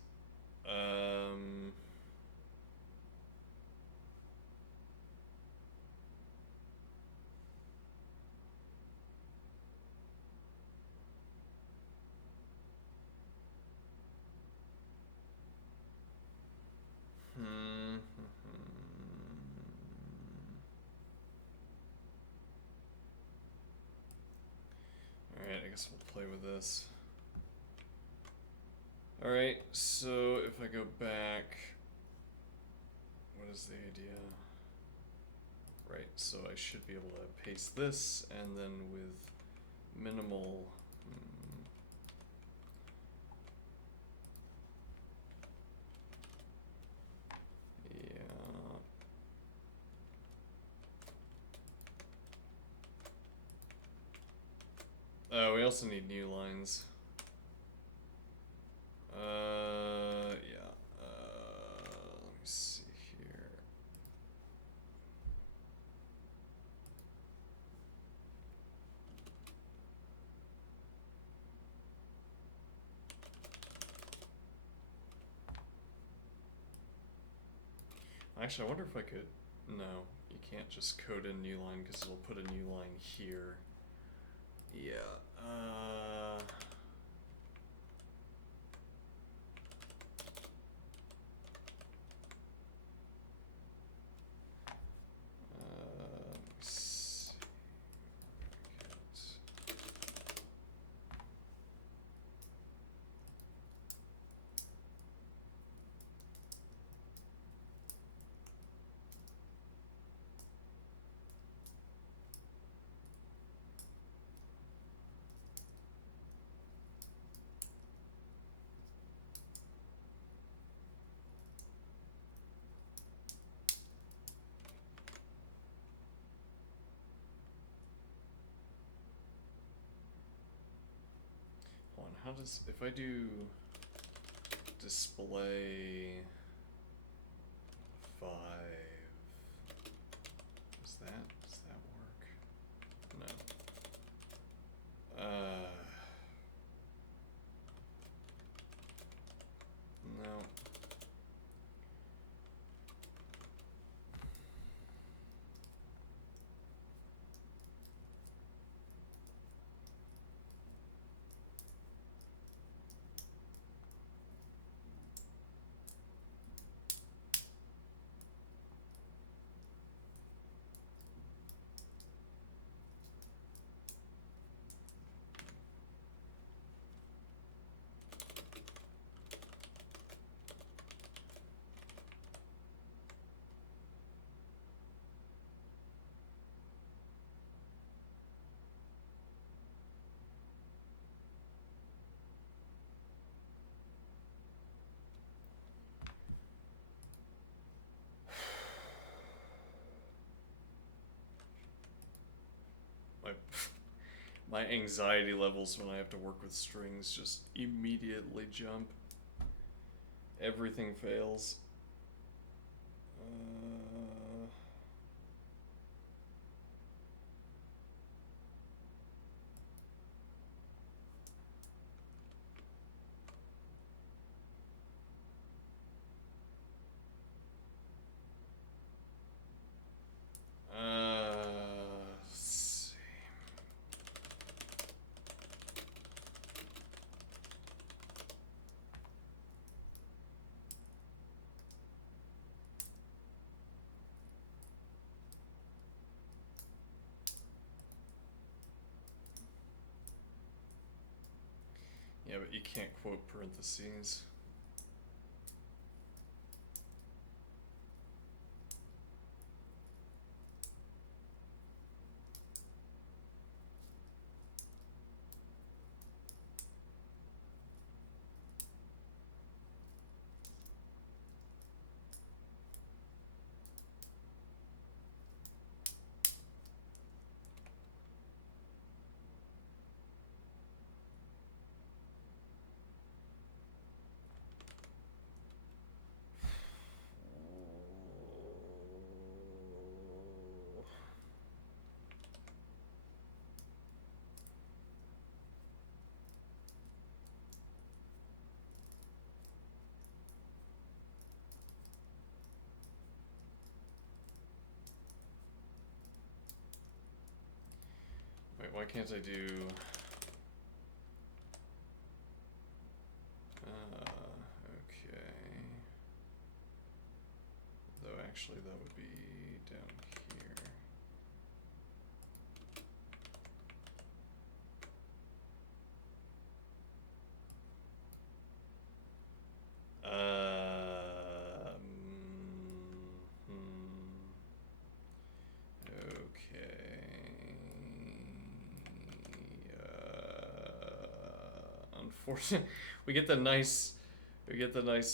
Alright, I guess we'll play with this. Alright, so if I go back, what is the idea? Right, so I should be able to paste this, and then with minimal... Yeah... Oh, we also need new lines. Yeah. Let me see here. Actually, I wonder if I could... No, you can't just code in new line because it'll put a new line here. Yeah. Hold on, how does... If I do display... my anxiety levels when I have to work with strings just immediately jump. Everything fails. Let's see. Yeah, but you can't quote parentheses. Wait, why can't I do... okay. Though actually that would be down here. Unfortunately, we get the nice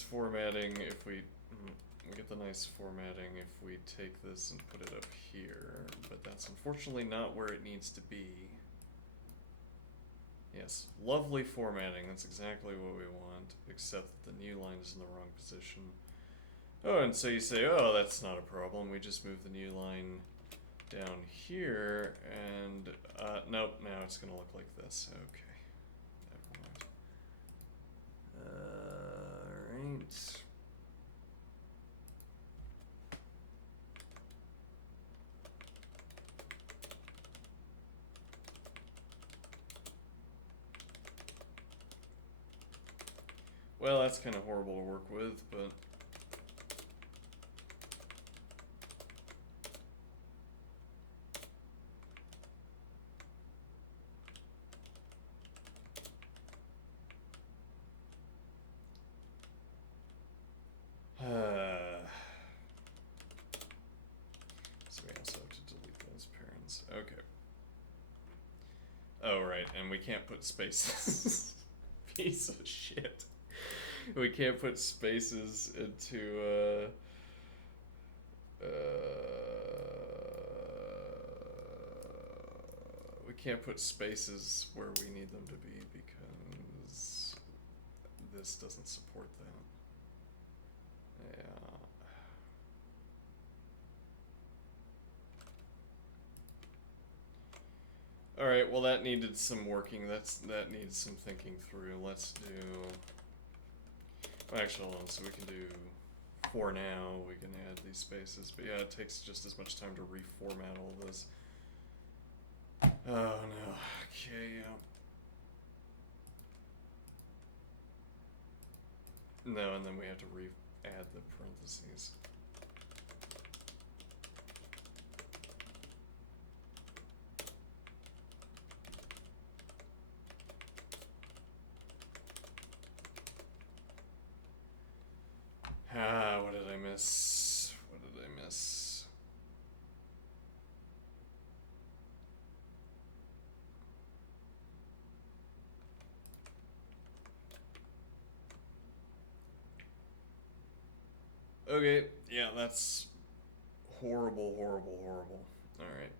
formatting if we get the nice formatting if we take this and put it up here, but that's unfortunately not where it needs to be. Yes, lovely formatting, that's exactly what we want, except that the new line is in the wrong position. Oh, and so you say, oh, that's not a problem, we just move the new line down here, and, nope, now it's gonna look like this. Okay. Alright. Well, that's kind of horrible to work with, but... so we also have to delete those parents. Okay. Oh, right, and we can't put spaces. Piece of shit. We can't put spaces into, we can't put spaces where we need them to be because this doesn't support that. Yeah. Alright, well that needed some working. That needs some thinking through. Let's do... well, actually, hold on. So we can do... for now, we can add these spaces. But yeah, it takes just as much time to reformat all this. Oh no. Okay, yeah. No, and then we have to add the parentheses. Ah, what did I miss? What did I miss? Okay, yeah, that's horrible, horrible, horrible. Alright.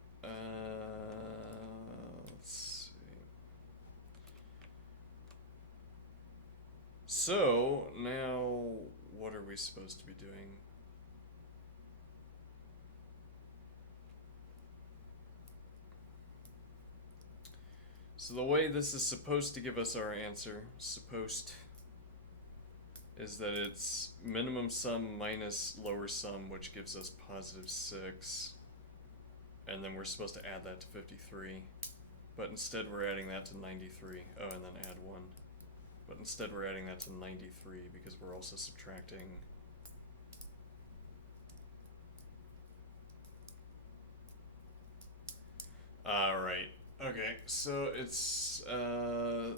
So, now, what are we supposed to be doing? So the way this is supposed to give us our answer, is that it's minimum sum minus lower sum, which gives us positive 6. And then we're supposed to add that to 53. But instead we're adding that to 93. Oh, and then add 1. But instead we're adding that to 93 because we're also subtracting. Alright. Okay, so it's the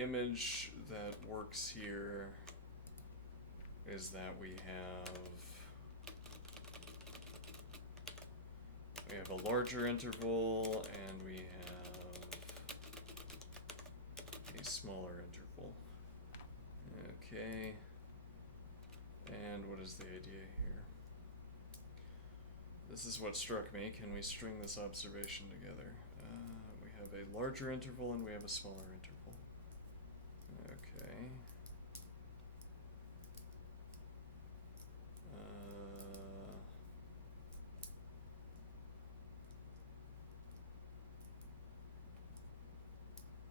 image that works here is that we have a larger interval and we have a smaller interval. Okay. And what is the idea here? This is what struck me. Can we string this observation together? We have a larger interval and we have a smaller interval. Okay.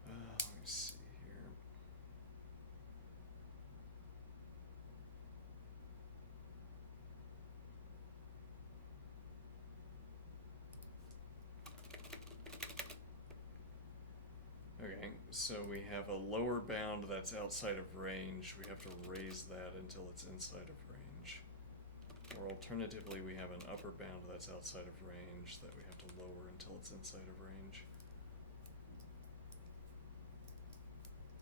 Let me see here. Okay, so we have a lower bound that's outside of range. We have to raise that until it's inside of range. Or alternatively, we have an upper bound that's outside of range that we have to lower until it's inside of range.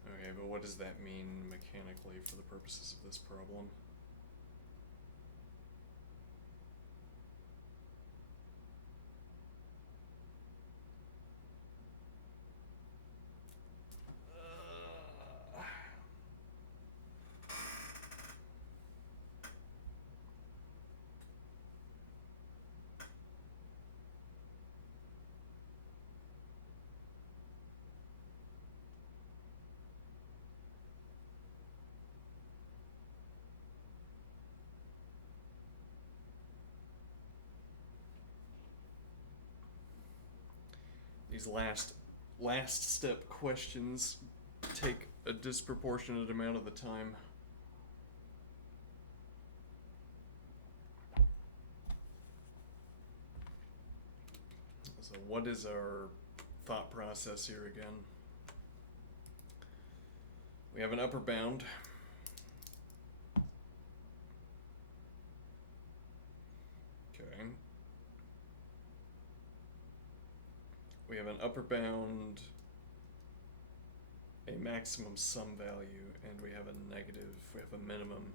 Okay, but what does that mean mechanically for the purposes of this problem? These last step questions take a disproportionate amount of the time. So what is our thought process here again? We have an upper bound. Okay. We have an upper bound, a maximum sum value, and we have a minimum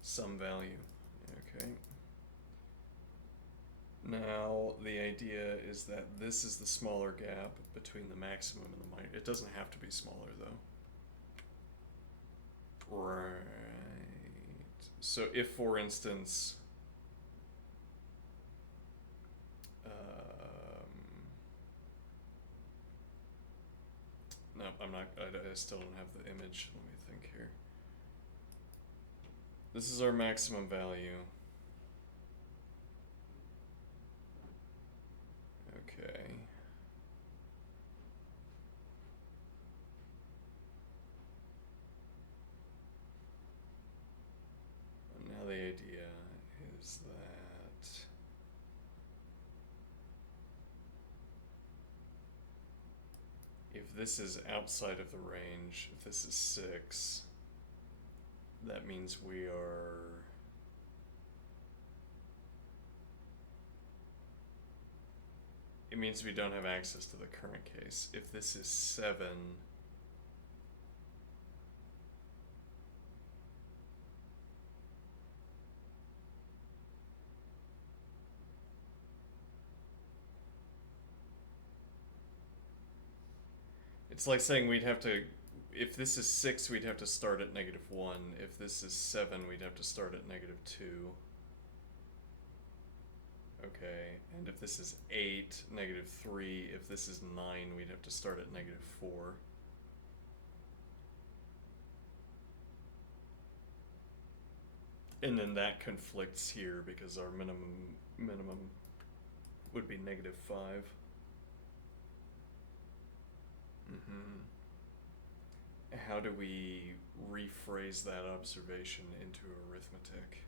sum value. Okay. Now, the idea is that this is the smaller gap between the maximum and the minor. It doesn't have to be smaller, though. Right. So if, for instance, no, I'm not, I still don't have the image. Let me think here. This is our maximum value. Okay. And now the idea is that if this is outside of the range, if this is 6, that means we it means we don't have access to the current case. If this is 7, it's like saying we'd have to, if this is 6, we'd have to start at -1. If this is 7, we'd have to start at -2. Okay, and if this is 8, -3. If this is 9, we'd have to start at -4. And then that conflicts here because our minimum would be -5. How do we rephrase that observation into arithmetic?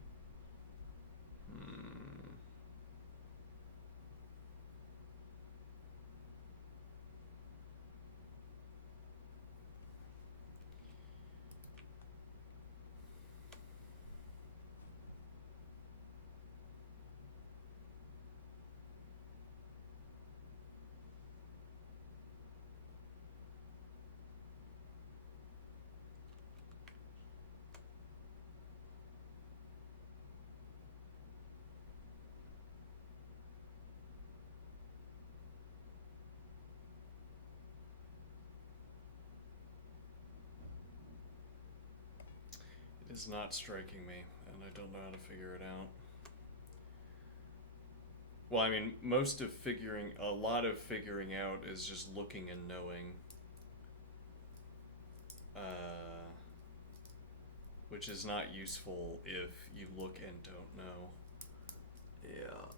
It is not striking me, and I don't know how to figure it out. Well, I mean, a lot of figuring out is just looking and knowing. Which is not useful if you look and don't know. Yeah.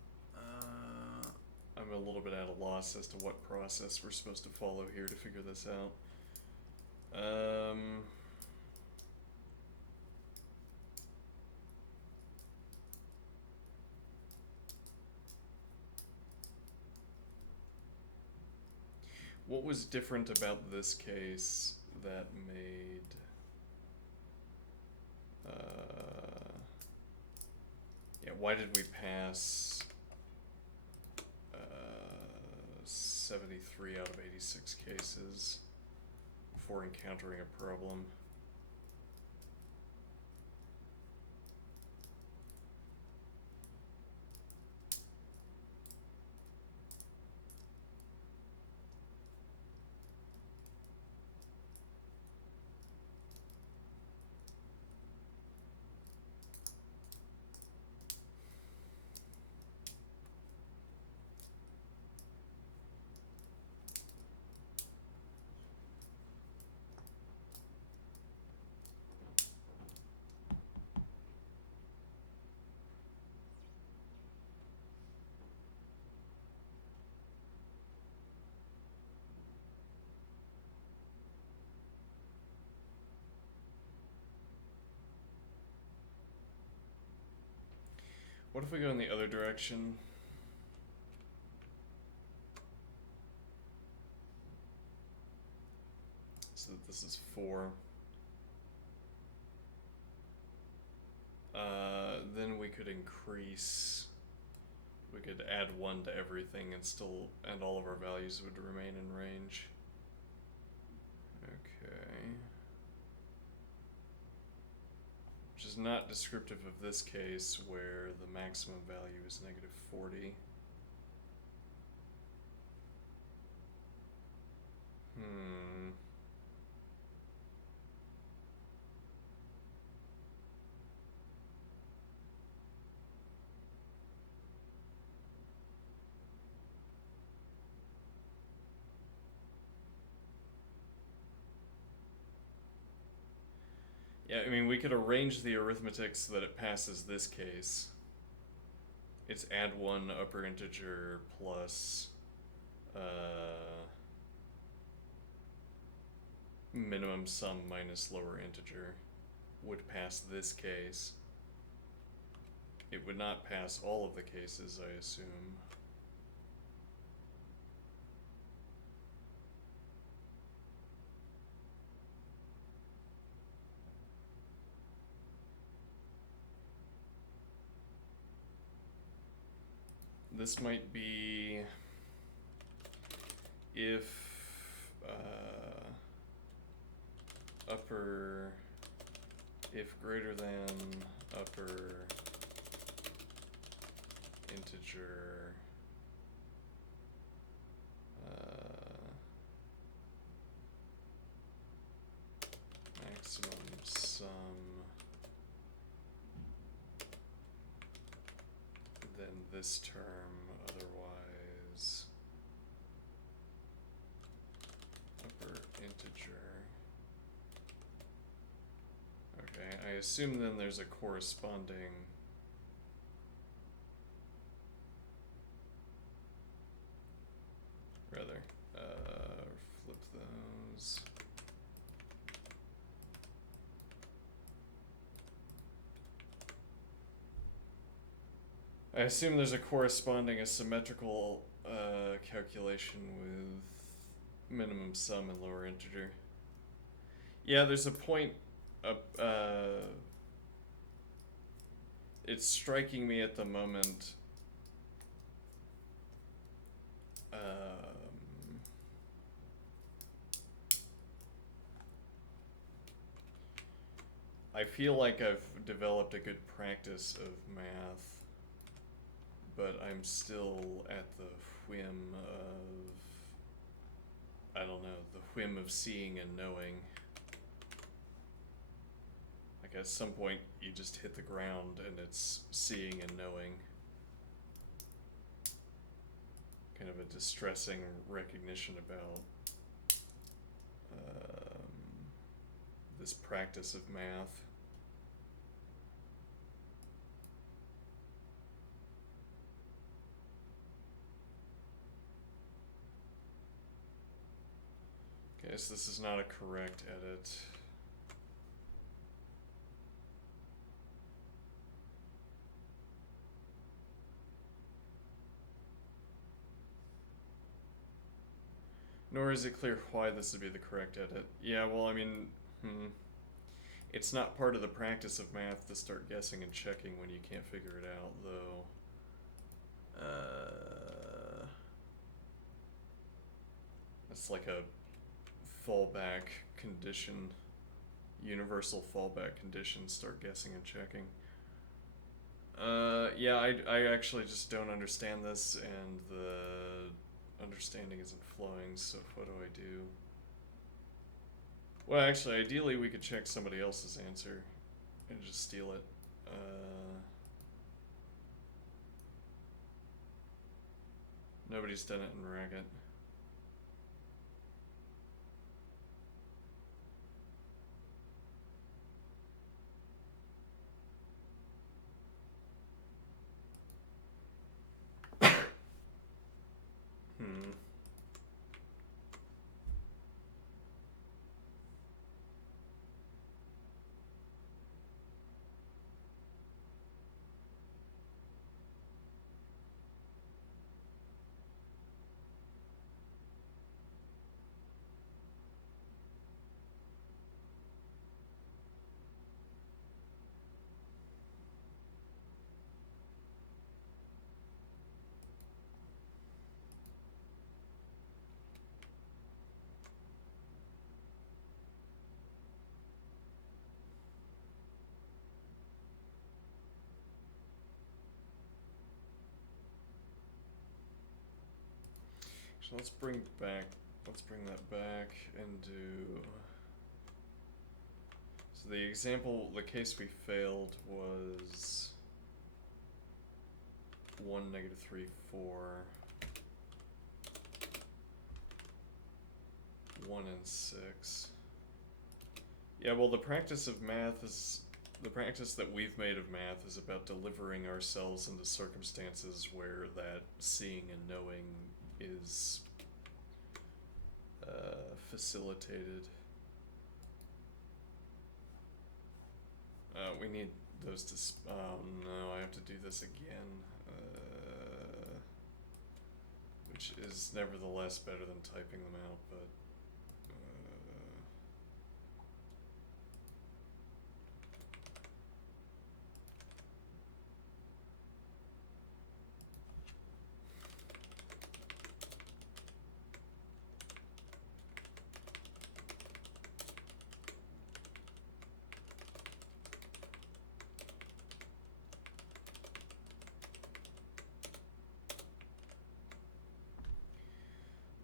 I'm a little bit at a loss as to what process we're supposed to follow here to figure this out. What was different about this case that made why did we pass 73 out of 86 cases before encountering a problem? What if we go in the other direction? So that this is 4. Then we could increase. We could add 1 to everything and all of our values would remain in range. Okay. Which is not descriptive of this case where the maximum value is -40. Yeah, I mean, we could arrange the arithmetic so that it passes this case. It's add 1 upper integer plus minimum sum minus lower integer would pass this case. It would not pass all of the cases, I assume. This might be if greater than upper integer maximum sum, then this term, otherwise upper integer. Okay. Okay, I assume then there's a corresponding... Rather, flip those. I assume there's a corresponding asymmetrical calculation with minimum sum and lower integer. Yeah, there's a point it's striking me at the moment I feel like I've developed a good practice of math, but I'm still at the whim of, I don't know, the whim of seeing and knowing. Like at some point you just hit the ground and it's seeing and knowing. Kind of a distressing recognition about this practice of math. Okay, so this is not a correct edit. Nor is it clear why this would be the correct edit. Yeah, well, I mean, it's not part of the practice of math to start guessing and checking when you can't figure it out, though. It's like a fallback condition, universal fallback condition, start guessing and checking. Yeah, I actually just don't understand this, and the understanding isn't flowing, so what do I do? Well, actually, ideally we could check somebody else's answer and just steal it. Nobody's done it in Racket. So let's bring that back and do. So the example, the case we failed was 1, -3, 4, 1 and 6. Yeah, well, the practice of math is, the practice that we've made of math is about delivering ourselves into circumstances where that seeing and knowing is facilitated. We need those to. Oh no, I have to do this again. Which is nevertheless better than typing them out, but.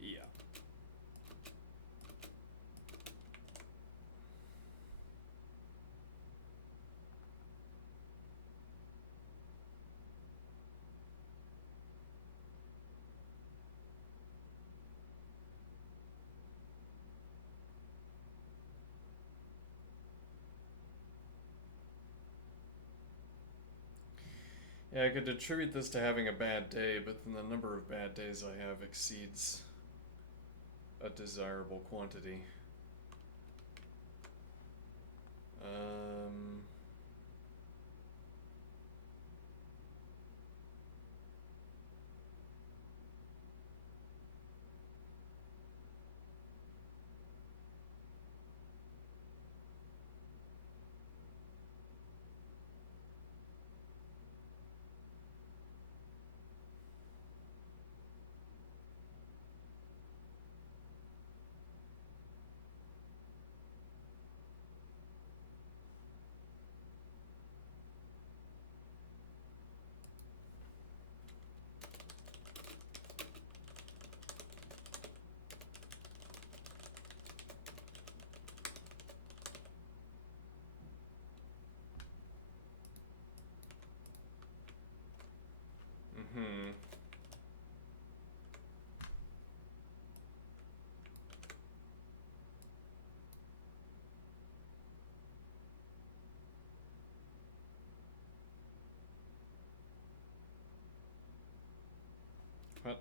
Yeah. Yeah, I could attribute this to having a bad day, but then the number of bad days I have exceeds a desirable quantity. Um... Mm-hmm. What?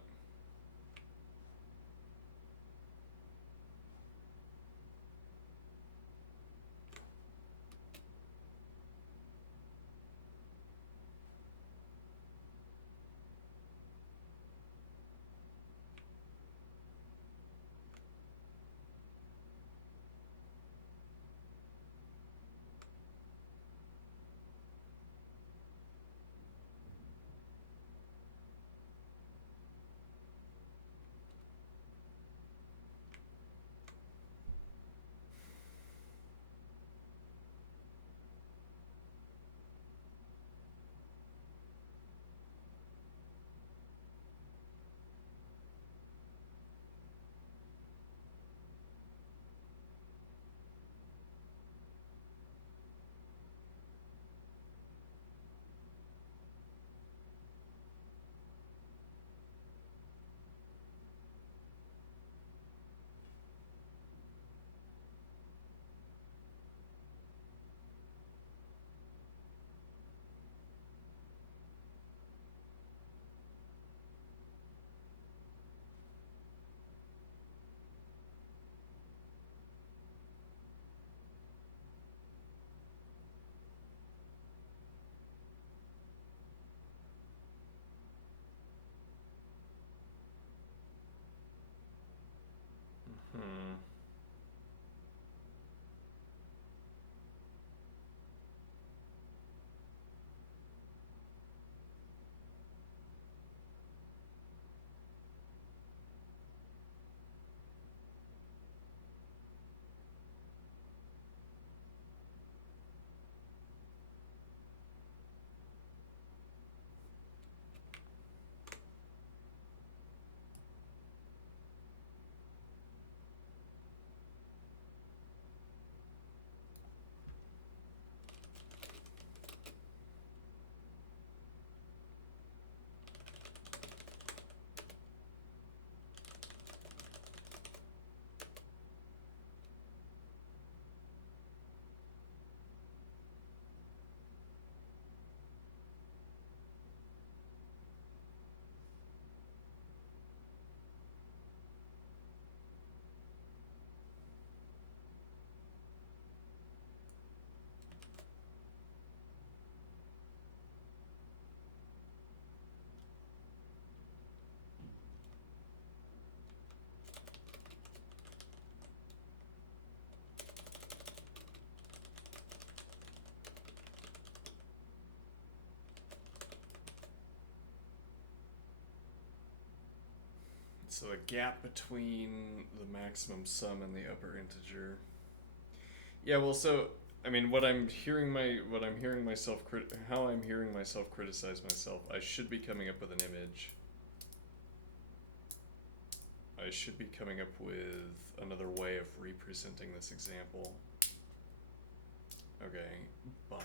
Hmm. So a gap between the maximum sum and the upper integer. Yeah, well, so I mean, how I'm hearing myself criticize myself. I should be coming up with an image. I should be coming up with another way of representing this example. Okay, but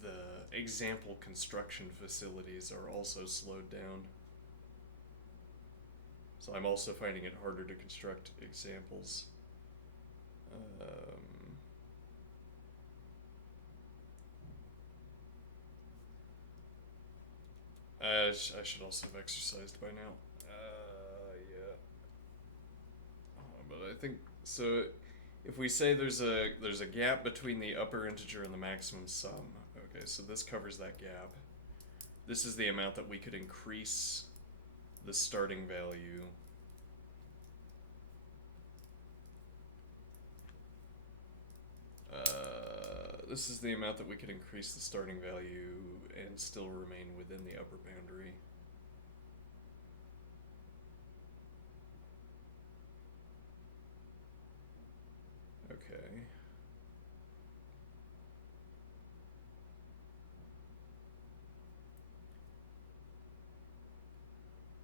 the example construction facilities are also slowed down. So I'm also finding it harder to construct examples. I should also have exercised by now. Yeah. But I think so. If we say there's a gap between the upper integer and the maximum sum, okay, so this covers that gap. This is the amount that we could increase the starting value. This is the amount that we could increase the starting value and still remain within the upper boundary. Okay.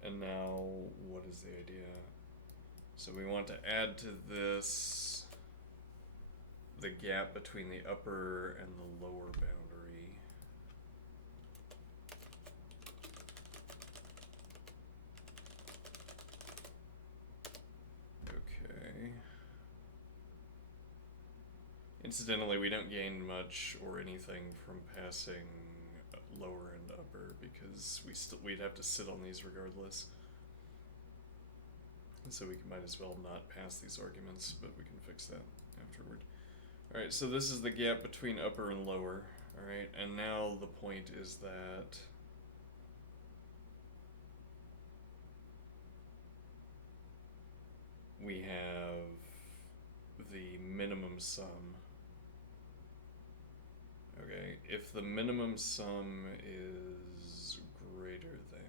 And now, what is the idea? So we want to add to this the gap between the upper and the lower boundary. Okay. Incidentally, we don't gain much or anything from passing lower and upper because we'd have to sit on these regardless. And so we might as well not pass these arguments, but we can fix that afterward. Alright, so this is the gap between upper and lower. Alright, and now the point is that we have the minimum sum. Okay, if the minimum sum is greater than...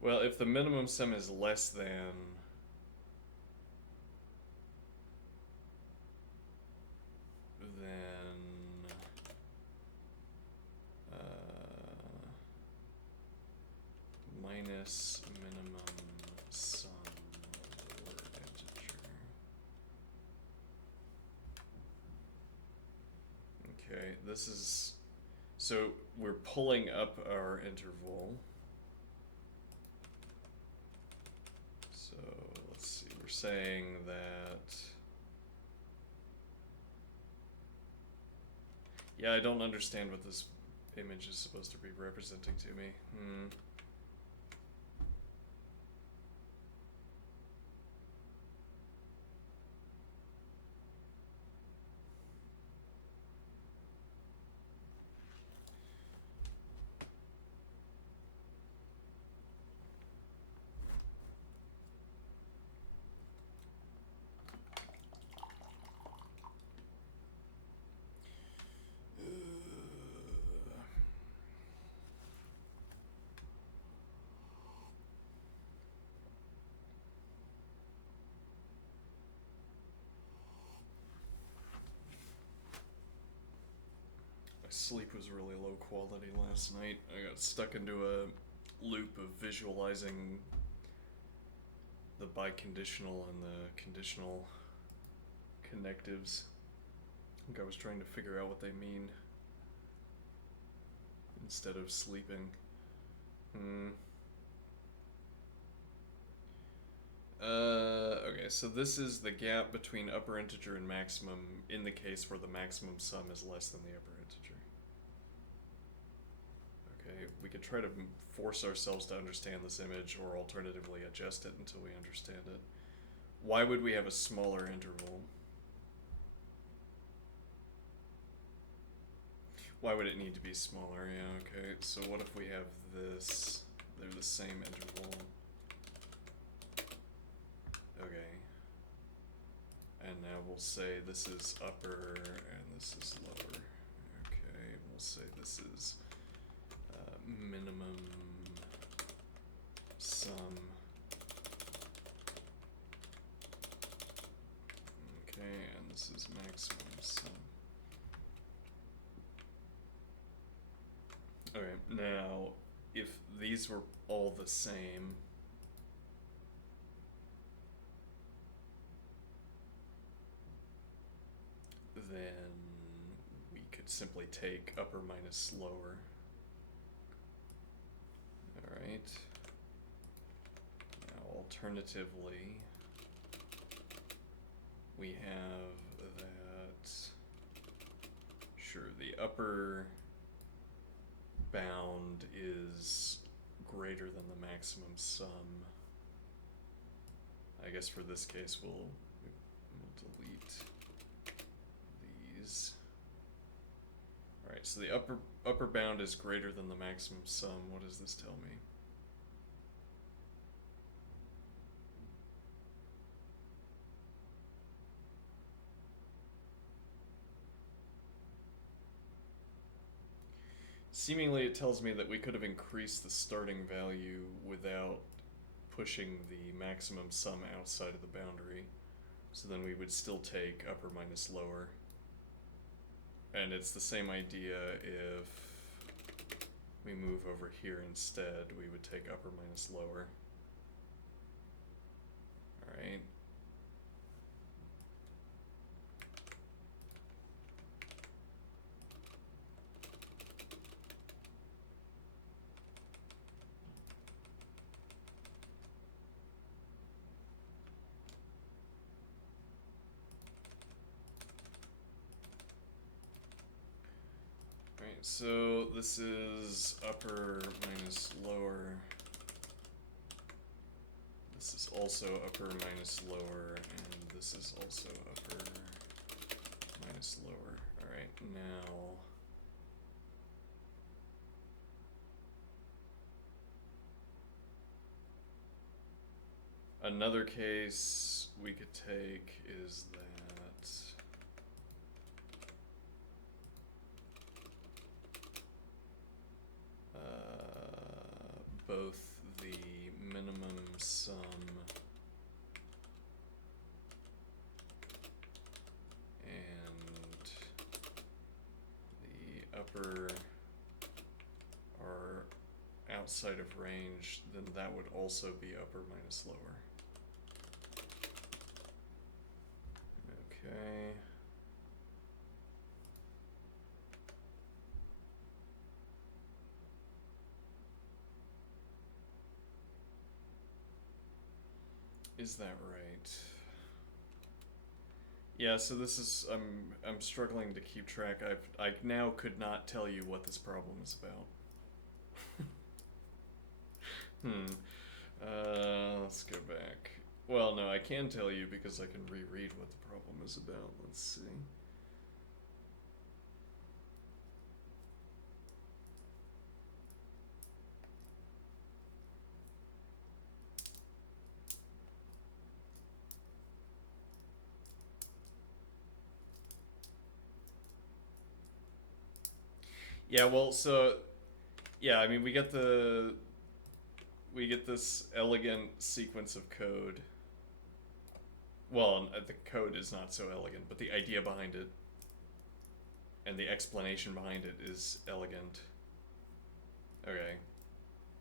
Well, if the minimum sum is less than... minus minimum sum or integer. Okay, this is... So we're pulling up our interval. So let's see, we're saying that... Yeah, I don't understand what this image is supposed to be representing to me. My sleep was really low quality last night. I got stuck into a loop of visualizing the biconditional and the conditional connectives. I think I was trying to figure out what they mean instead of sleeping. Okay, so this is the gap between upper integer and maximum in the case where the maximum sum is less than the upper integer. Okay, we could try to force ourselves to understand this image or alternatively adjust it until we understand it. Why would we have a smaller interval? Why would it need to be smaller? Yeah, okay, so what if we have this? They're the same interval. Okay. And now we'll say this is upper and this is lower. Okay, we'll say this is minimum sum. Okay, and this is maximum sum. Okay, now if these were all the same, then we could simply take upper minus lower. Alright. Now alternatively, we have that, sure, the upper bound is greater than the maximum sum. I guess for this case we'll delete these. Alright, so the upper bound is greater than the maximum sum. What does this tell me? Seemingly it tells me that we could have increased the starting value without pushing the maximum sum outside of the boundary. So then we would still take upper minus lower. And it's the same idea if we move over here instead, we would take upper minus lower. Alright. So this is upper minus lower. This is also upper minus lower, and this is also upper minus lower. Alright, now another case we could take is that both the minimum sum and the upper are outside of range, then that would also be upper minus lower. Okay. Is that right? Yeah, so this is I'm struggling to keep track. I now could not tell you what this problem is about. Let's go back. Well, no, I can tell you because I can reread what the problem is about. Let's see. Yeah, well, so yeah, I mean we get this elegant sequence of code. Well, the code is not so elegant, but the idea behind it and the explanation behind it is elegant. Okay.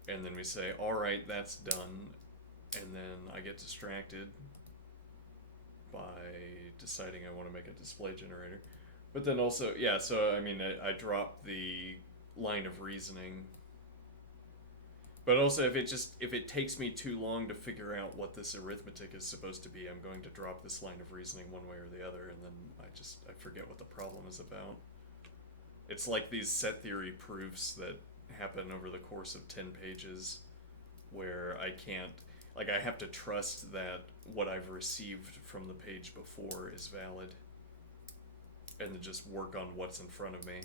And then we say, alright, that's done. And then I get distracted by deciding I want to make a display generator. But then also, yeah, so I mean, I drop the line of reasoning. But also, if it takes me too long to figure out what this arithmetic is supposed to be, I'm going to drop this line of reasoning one way or the other, and then I forget what the problem is about. It's like these set theory proofs that happen over the course of 10 pages, where I can't, like, I have to trust that what I've received from the page before is valid, and then just work on what's in front of me.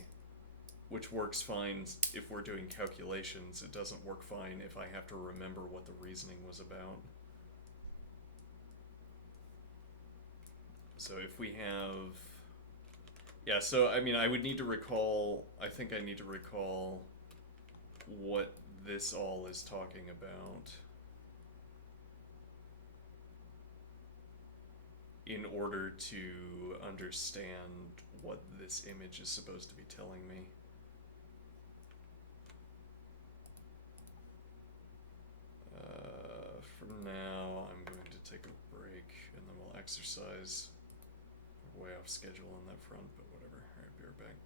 Which works fine if we're doing calculations. It doesn't work fine if I have to remember what the reasoning was about. So if we have... Yeah, so I mean, I would need to recall... I think I need to recall what this all is talking about in order to understand what this image is supposed to be telling me. For now, I'm going to take a break, and then we'll exercise. We're way off schedule on that front, but whatever. Alright, be right back.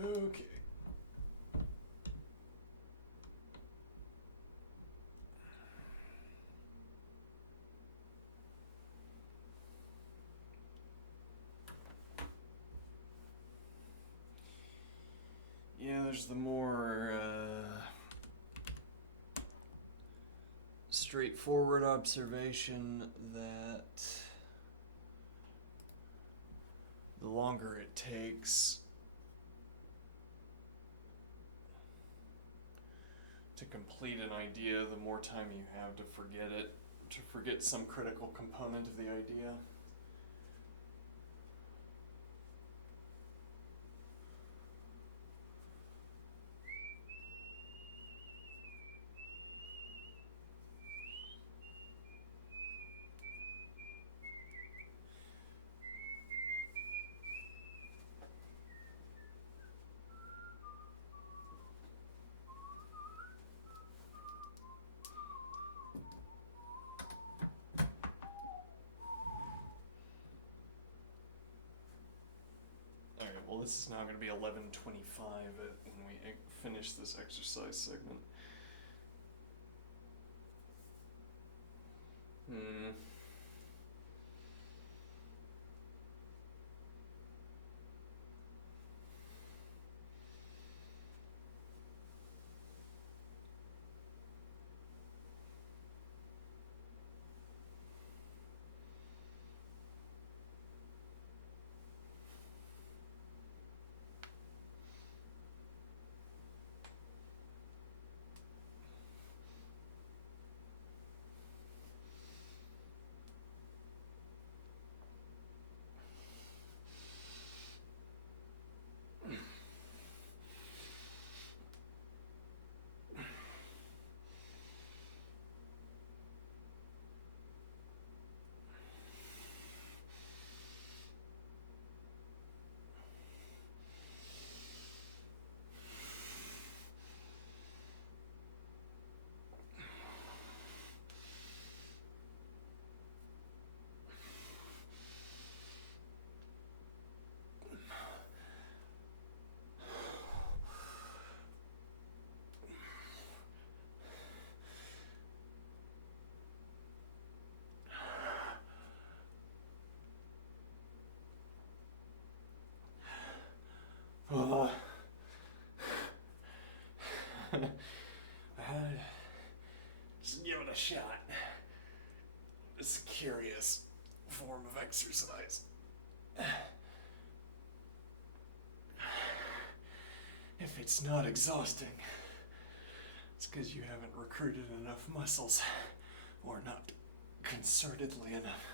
Okay. Yeah, there's the more straightforward observation that the longer it takes to complete an idea, the more time you have to forget it, to forget some critical component of the idea. Alright, well this is now going to be 11:25 when we finish this exercise segment. Just give it a shot. It's a curious form of exercise. If it's not exhausting, it's because you haven't recruited enough muscles, or not concertedly enough.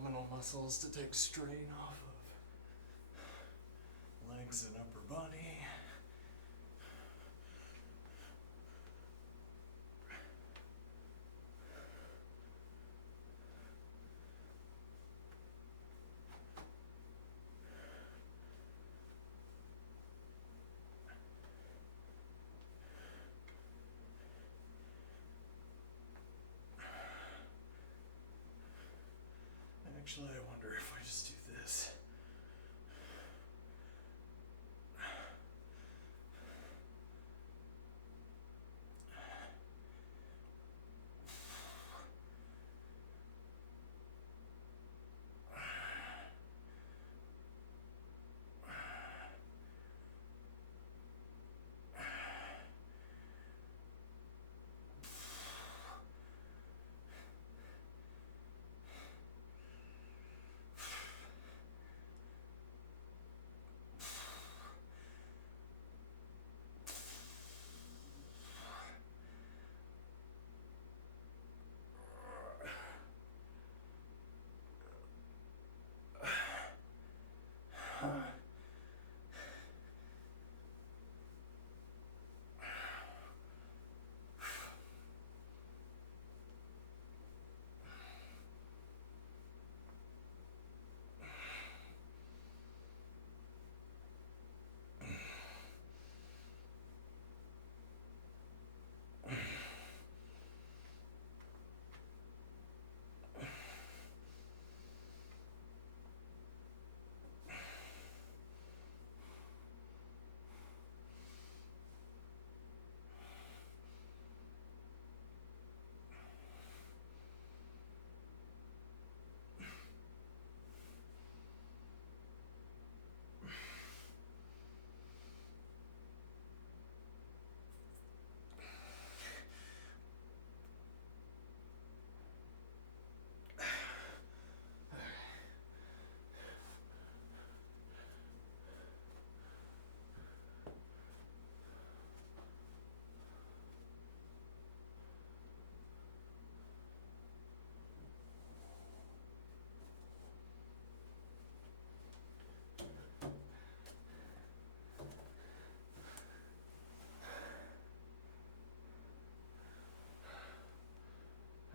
abdominal muscles to take strain off of legs and upper body. Actually, I wonder if I just do this.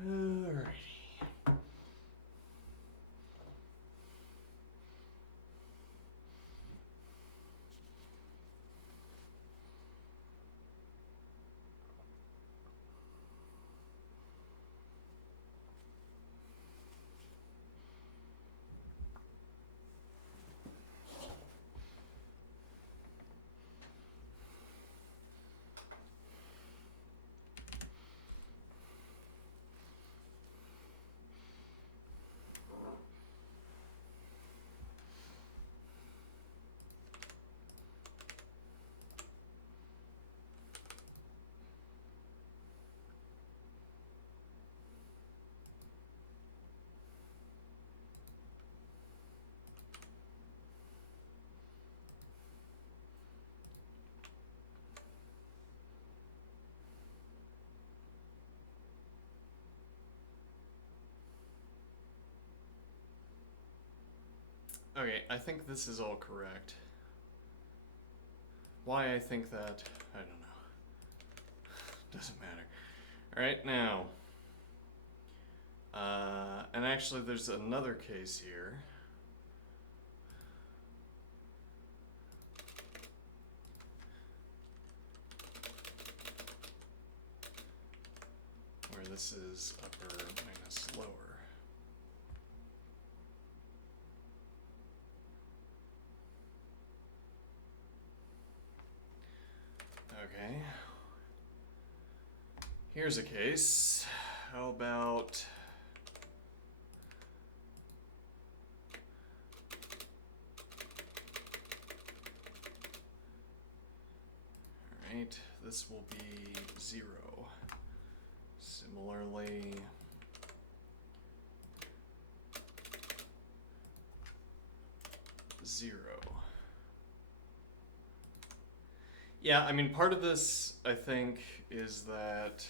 Alrighty. Okay, I think this is all correct. Why I think that, I don't know. Doesn't matter. Alright, now. And actually there's another case here. Where this is upper minus lower. Okay. Here's a case. How about alright, this will be 0. Similarly, zero. Yeah, I mean, part of this, I think, is that,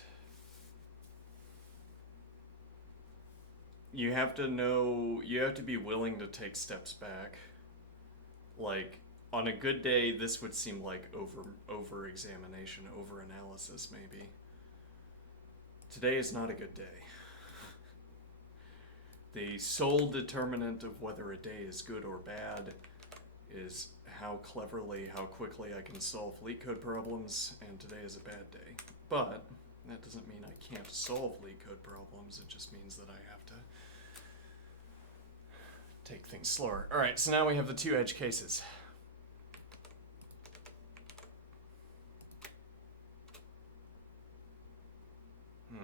you have to know, you have to be willing to take steps back. Like, on a good day, this would seem like over examination, over analysis, maybe. Today is not a good day. The sole determinant of whether a day is good or bad is how cleverly, how quickly I can solve leetcode problems, and today is a bad day. But that doesn't mean I can't solve leetcode problems, it just means that I have to take things slower. Alright, so now we have the two edge cases.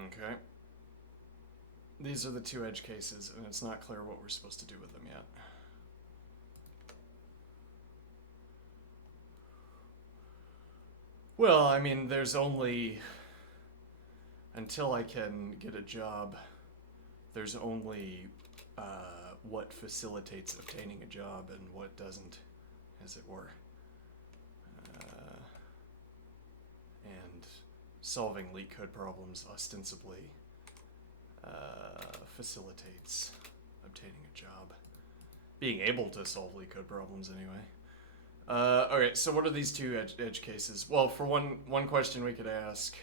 Okay. These are the two edge cases, and it's not clear what we're supposed to do with them yet. Well, I mean, there's only... Until I can get a job, there's only what facilitates obtaining a job and what doesn't, as it were. And solving leetcode problems ostensibly facilitates obtaining a job. Being able to solve leetcode problems, anyway. Okay, so what are these two edge cases? Well, for one question we could ask...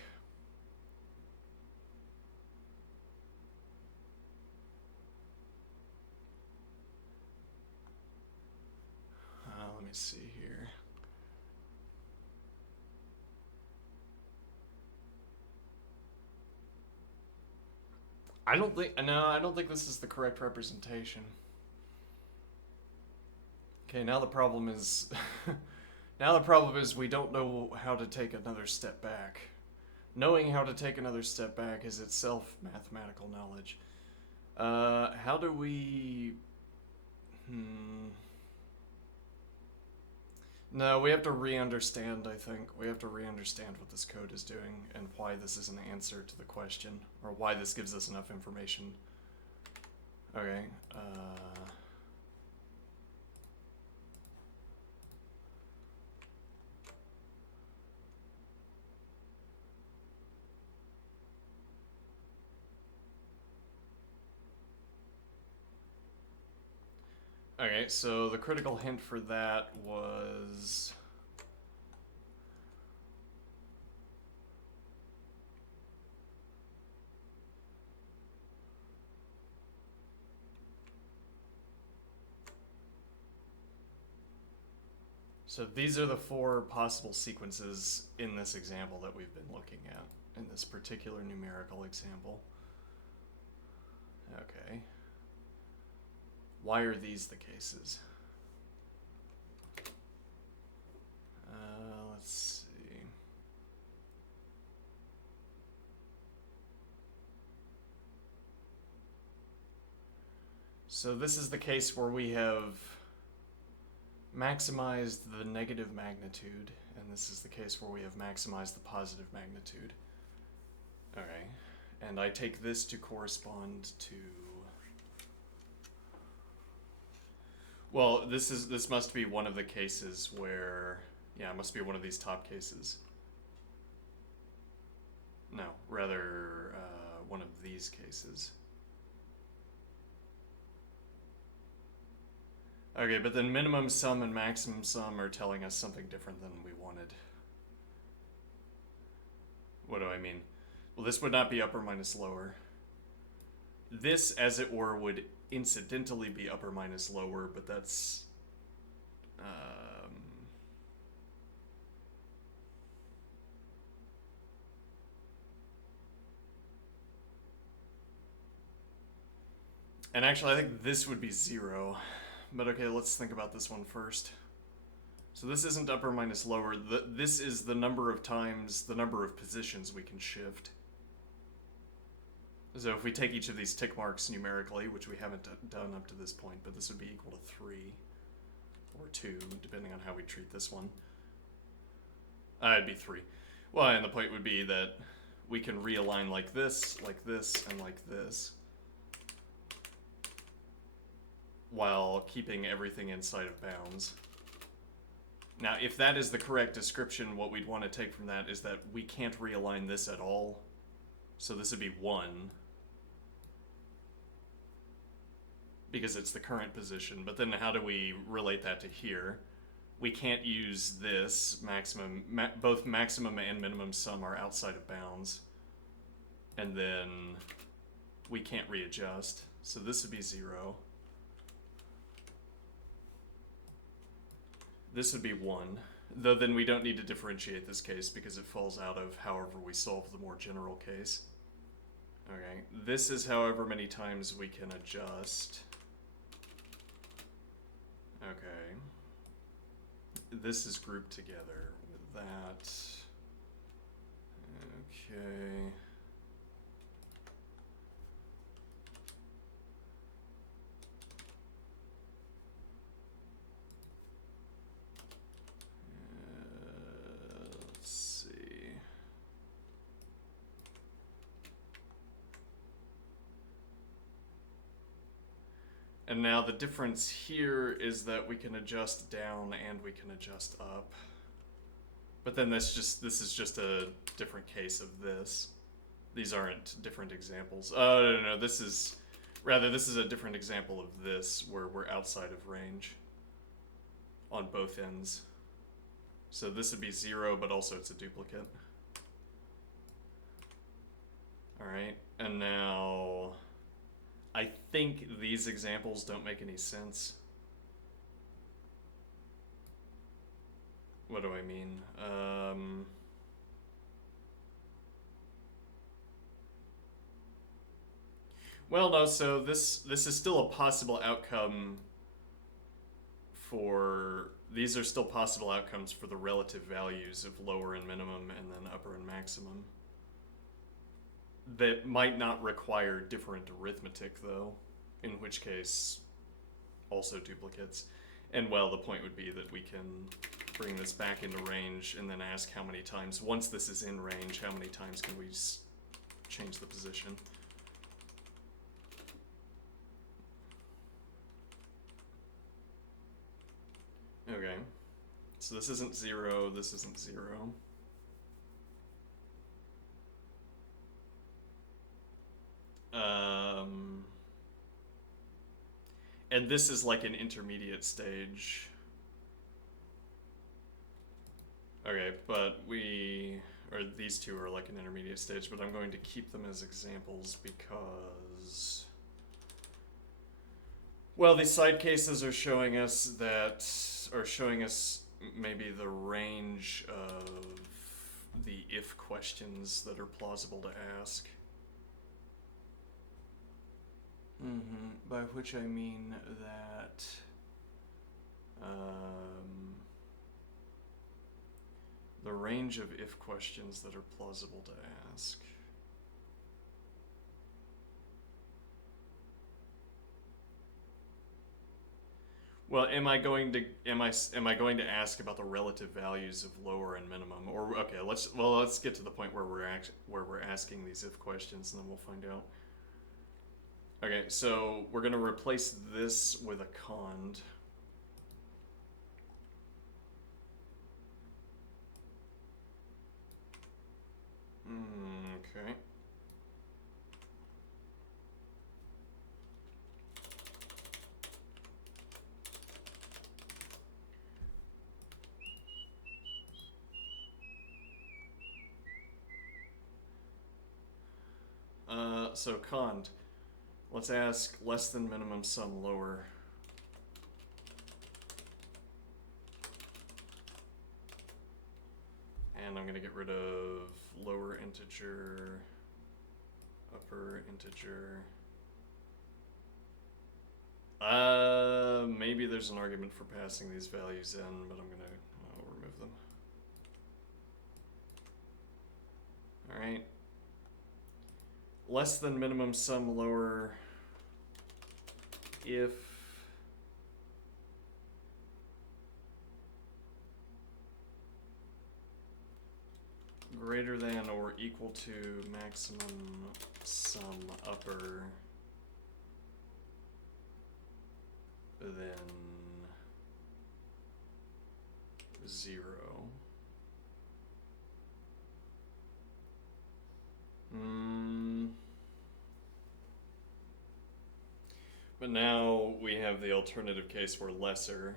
let me see here. I don't think this is the correct representation. Okay, now the problem is we don't know how to take another step back. Knowing how to take another step back is itself mathematical knowledge. How do we... No, we have to re-understand, I think. We have to re-understand what this code is doing and why this is an answer to the question, or why this gives us enough information. Okay, Okay, so the critical hint for that was... So these are the four possible sequences in this example that we've been looking at, in this particular numerical example. Okay. Why are these the cases? Let's see. So this is the case where we have maximized the negative magnitude, and this is the case where we have maximized the positive magnitude. Okay, and I take this to correspond to... Well, this must be one of the cases where... Yeah, it must be one of these top cases. No, rather one of these cases. Okay, but then minimum sum and maximum sum are telling us something different than we wanted. What do I mean? Well, this would not be upper minus lower. This, as it were, would incidentally be upper minus lower, but that's... And actually, I think this would be 0. But okay, let's think about this one first. So this isn't upper minus lower. This is the number of times, the number of positions we can shift. So if we take each of these tick marks numerically, which we haven't done up to this point, but this would be equal to 3 or 2, depending on how we treat this one. It'd be 3. Well, and the point would be that we can realign like this, and like this, while keeping everything inside of bounds. Now, if that is the correct description, what we'd want to take from that is that we can't realign this at all. So this would be 1. because it's the current position. But then how do we relate that to here? We can't use this maximum. Both maximum and minimum sum are outside of bounds, and then we can't readjust. So this would be 0. This would be 1. Though then we don't need to differentiate this case because it falls out of however we solve the more general case. Okay, this is however many times we can adjust. Okay. This is grouped together with that. Okay. Let's see. And now the difference here is that we can adjust down and we can adjust up. But then this is just a different case of this. These aren't different examples. Oh, no, this is a different example of this where we're outside of range on both ends. So this would be 0, but also it's a duplicate. All right, and now I think these examples don't make any sense. What do I mean? Well, no, so this is still a possible outcome for, these are still possible outcomes for the relative values of lower and minimum and then upper and maximum. That might not require different arithmetic, though, in which case also duplicates. And, well, the point would be that we can bring this back into range and then ask how many times, once this is in range, how many times can we change the position. Okay, so this isn't 0, this isn't 0. And this is like an intermediate stage. Okay, but these two are like an intermediate stage, but I'm going to keep them as examples because, well, these side cases are showing us maybe the range of the if questions that are plausible to ask. By which I mean that the range of if questions that are plausible to ask. Well, am I going to ask about the relative values of lower and minimum? Or okay, let's get to the point where we're asking these if questions, and then we'll find out. Okay, so we're going to replace this with a cond. Okay. So cond. Let's ask less than minimum sum lower. And I'm going to get rid of lower integer, upper integer. Maybe there's an argument for passing these values in, but I'll remove them. All right. Less than minimum sum lower if greater than or equal to maximum sum upper than 0. But But now we have the alternative case where lesser,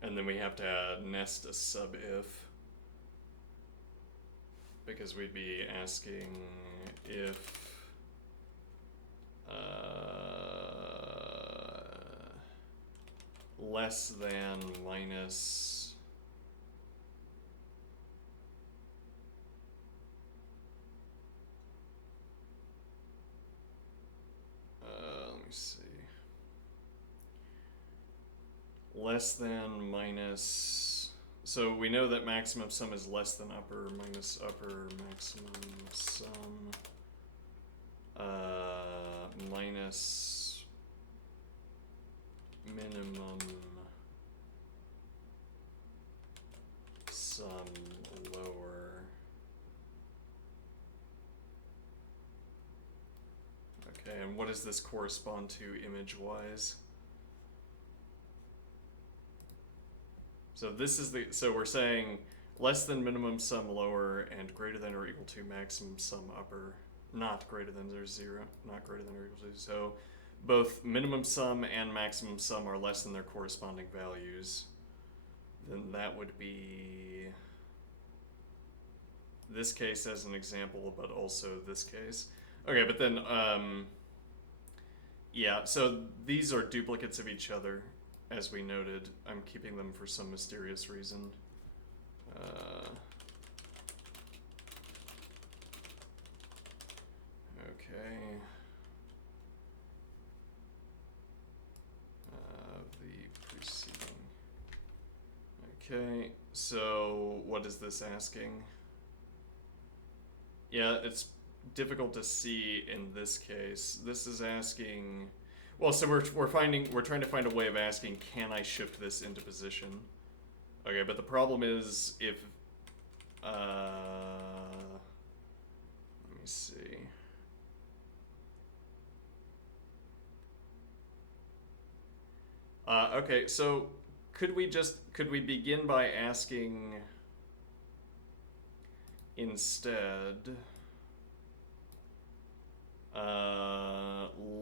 and then we have to nest a sub-if, because we'd be asking if less than minus let me see, less than minus, so we know that maximum sum is less than upper minus upper maximum sum minus minimum sum lower. Okay, and what does this correspond to image-wise? So this is the, so we're saying less than minimum sum lower and greater than or equal to maximum sum upper, not greater than or 0, not greater than or equal to. So both minimum sum and maximum sum are less than their corresponding values. Then that would be this case as an example, but also this case. Okay, but then, yeah, so these are duplicates of each other, as we noted. I'm keeping them for some mysterious reason. Okay. The preceding. Okay, so what is this asking? Yeah, it's difficult to see in this case. This is asking, well, so we're trying to find a way of asking, can I shift this into position? Okay, but the problem is if let me see. Okay, so could we begin by asking instead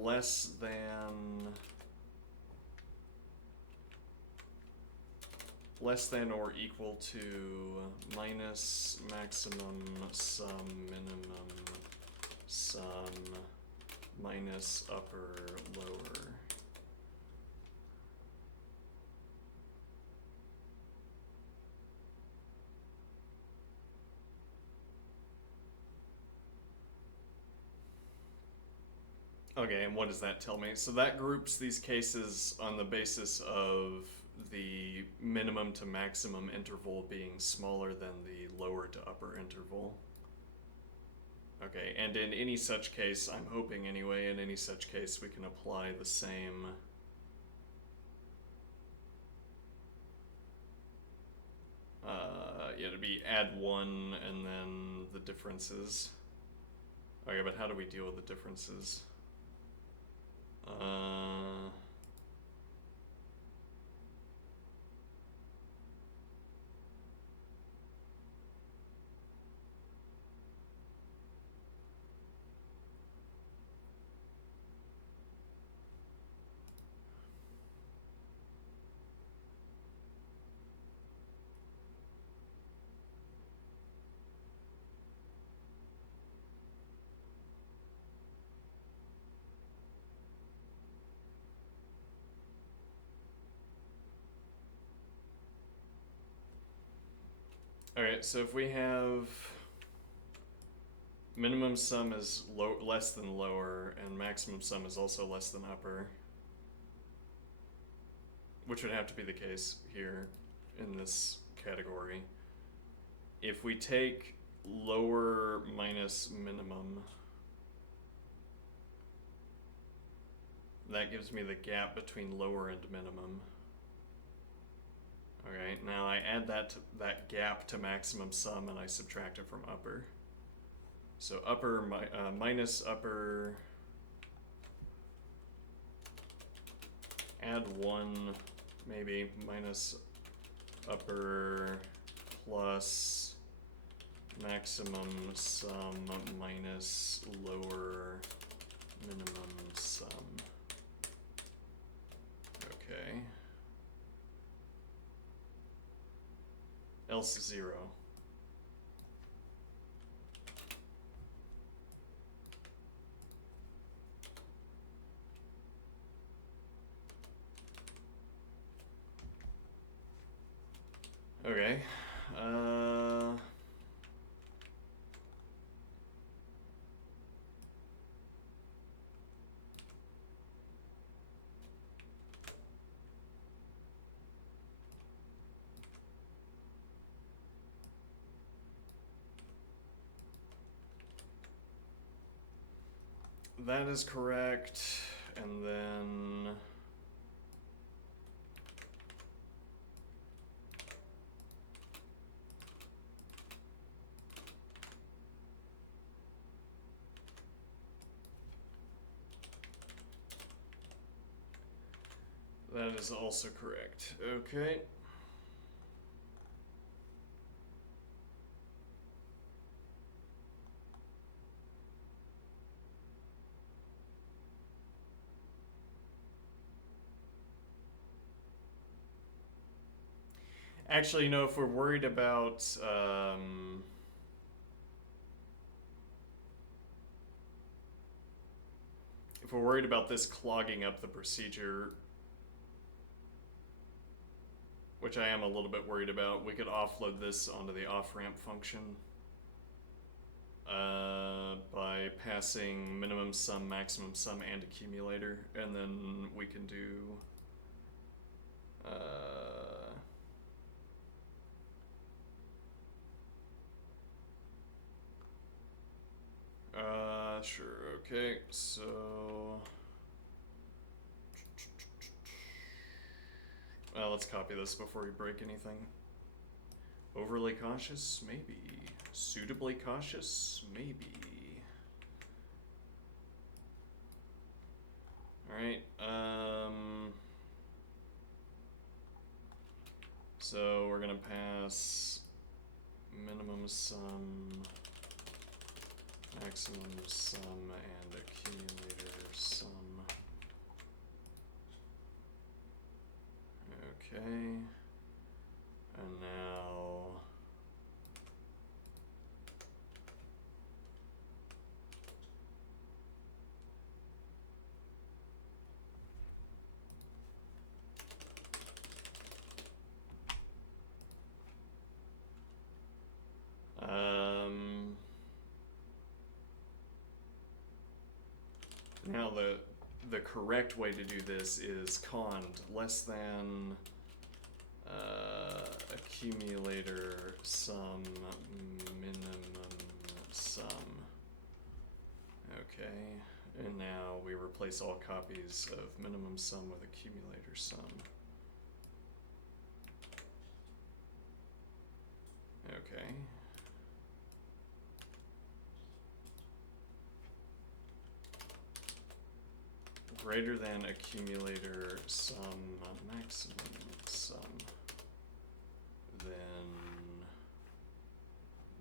less than or equal to minus maximum sum minimum sum minus upper lower. Okay, and what does that tell me? So that groups these cases on the basis of the minimum to maximum interval being smaller than the lower to upper interval. Okay, and in any such case, I'm hoping anyway, in any such case we can apply the same yeah, it'd be add 1 and then the differences. Okay, but how do we deal with the differences? Alright, so if we have minimum sum is less than lower and maximum sum is also less than upper, which would have to be the case here in this category. If we take lower minus minimum, that gives me the gap between lower and minimum. Okay, now I add that gap to maximum sum and I subtract it from upper. So upper minus upper, add 1 maybe, minus upper plus maximum sum minus lower minimum sum. else 0. Okay. That is correct, and then that is also correct. Okay. Actually, if we're worried about this clogging up the procedure, which I am a little bit worried about, we could offload this onto the off-ramp function by passing minimum sum, maximum sum, and accumulator, and then we can do sure, okay, so let's copy this before we break anything. Overly cautious? Maybe. Suitably cautious? Maybe. Alright, so we're gonna pass minimum sum, maximum sum, and accumulator sum. Okay, and now now the correct way to do this is cond less than accumulator sum minimum sum. Okay, and now we replace all copies of minimum sum with accumulator sum. Okay. Greater than accumulator sum maximum sum. Then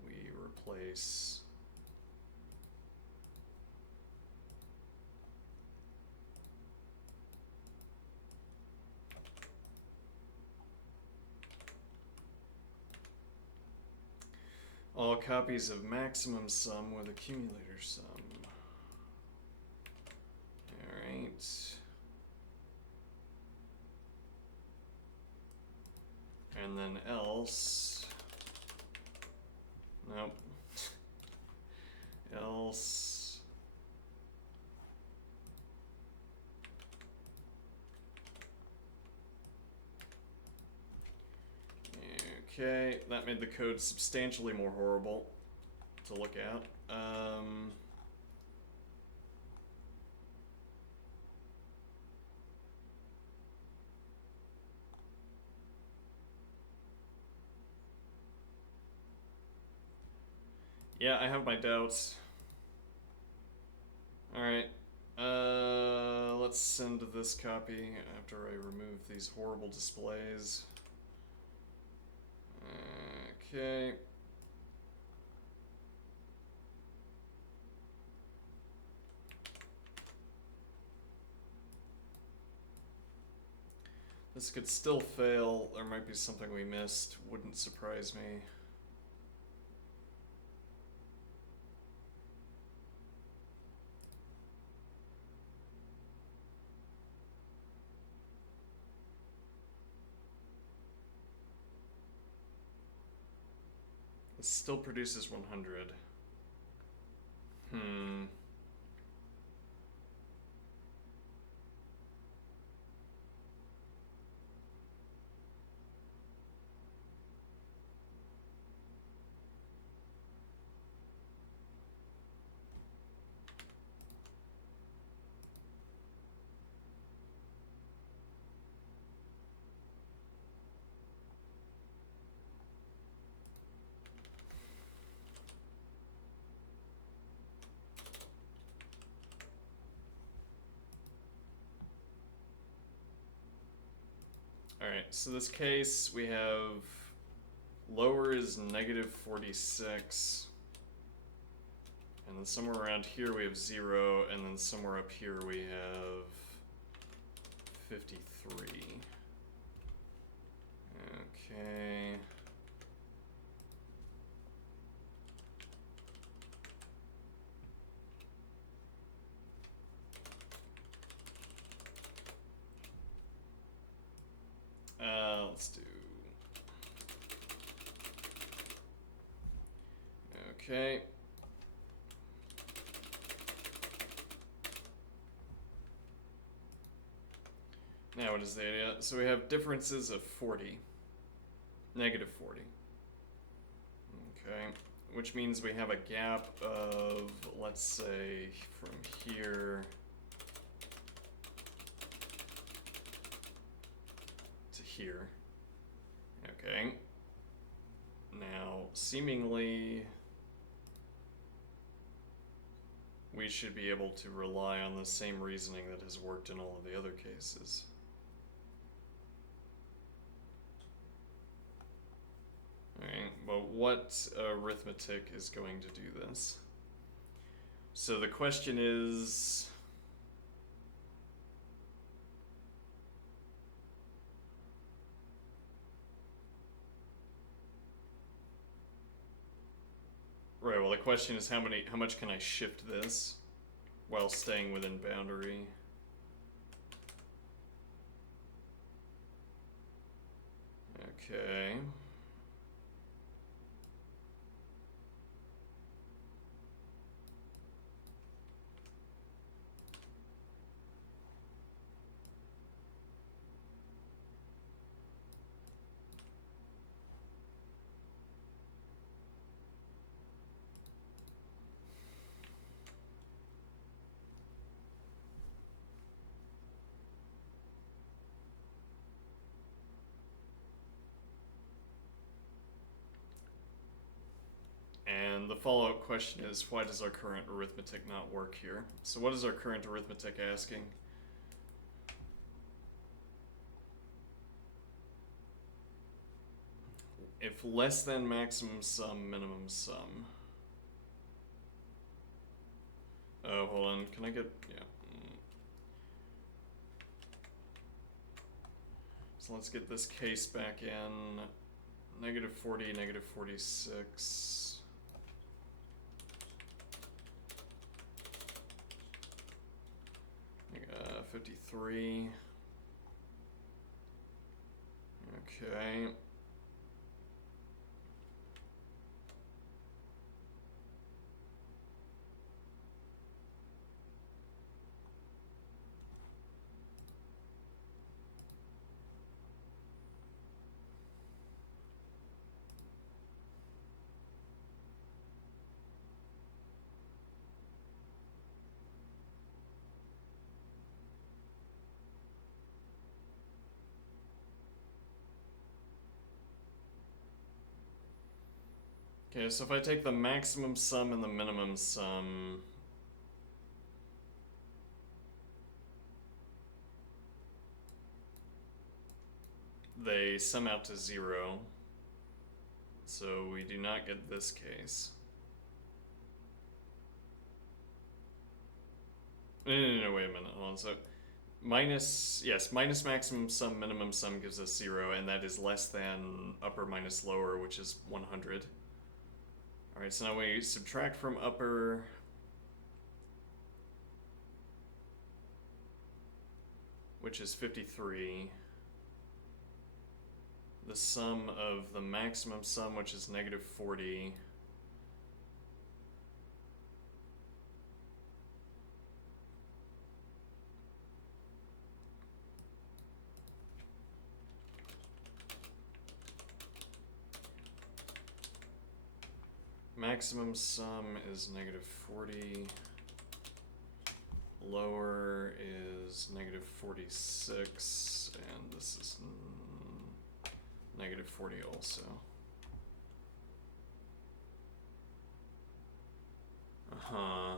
we replace all copies of maximum sum with accumulator sum. Alright. And then else. Nope. Else. Okay, that made the code substantially more horrible to look at. Yeah, I have my doubts. Alright, let's send this copy after I remove these horrible displays. Okay. This could still fail. There might be something we missed. Wouldn't surprise me. It still produces 100. Alright, so this case we have lower is -46. And then somewhere around here we have 0, and then somewhere up here we have 53. Okay. Let's do... Okay. Now what is the idea? So we have differences of 40. -40. Okay. Which means we have a gap of, let's say, from here to here. Okay. Now, seemingly, we should be able to rely on the same reasoning that has worked in all of the other cases. Alright, but what arithmetic is going to do this? So the question is... Right, well the question is how much can I shift this while staying within boundary? Okay. And the follow-up question is, why does our current arithmetic not work here? So what is our current arithmetic asking? If less than maximum sum, minimum sum. Oh, hold on, can I get, yeah. So let's get this case back in. -40, -46. 53. Okay. Okay, so if I take the maximum sum and the minimum sum, they sum out to 0. So we do not get this case. No, wait a minute, hold on. So minus maximum sum, minimum sum gives us 0, and that is less than upper minus lower, which is 100. Alright, so now we subtract from upper, which is 53. The sum of the maximum sum, which is negative 40. Maximum sum is negative 40. Lower is negative 46, and this is negative 40 also. Uh-huh.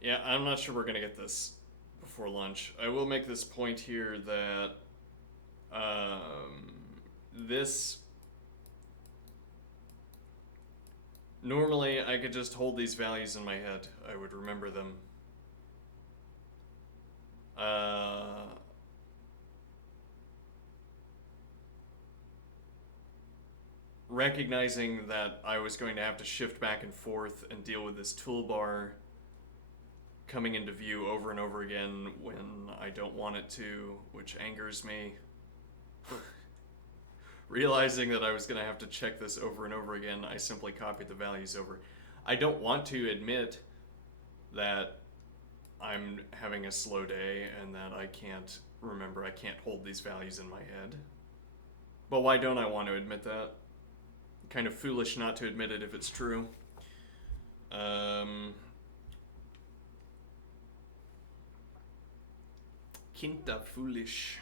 Yeah, I'm not sure we're gonna get this before lunch. I will make this point here that this normally I could just hold these values in my head. I would remember them. Recognizing that I was going to have to shift back and forth and deal with this toolbar coming into view over and over again when I don't want it to, which angers me. Realizing that I was going to have to check this over and over again, I simply copied the values over. I don't want to admit that I'm having a slow day and that I can't remember, I can't hold these values in my head. But why don't I want to admit that? Kind of foolish not to admit it if it's true. Kinda foolish.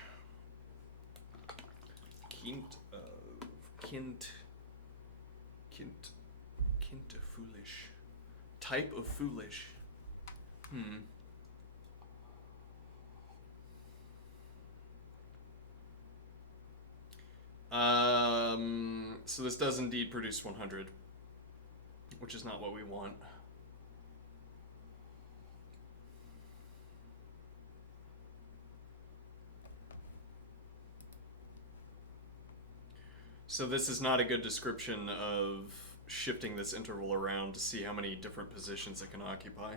Kint foolish. Type of foolish. So this does indeed produce 100, which is not what we want. So this is not a good description of shifting this interval around to see how many different positions it can occupy.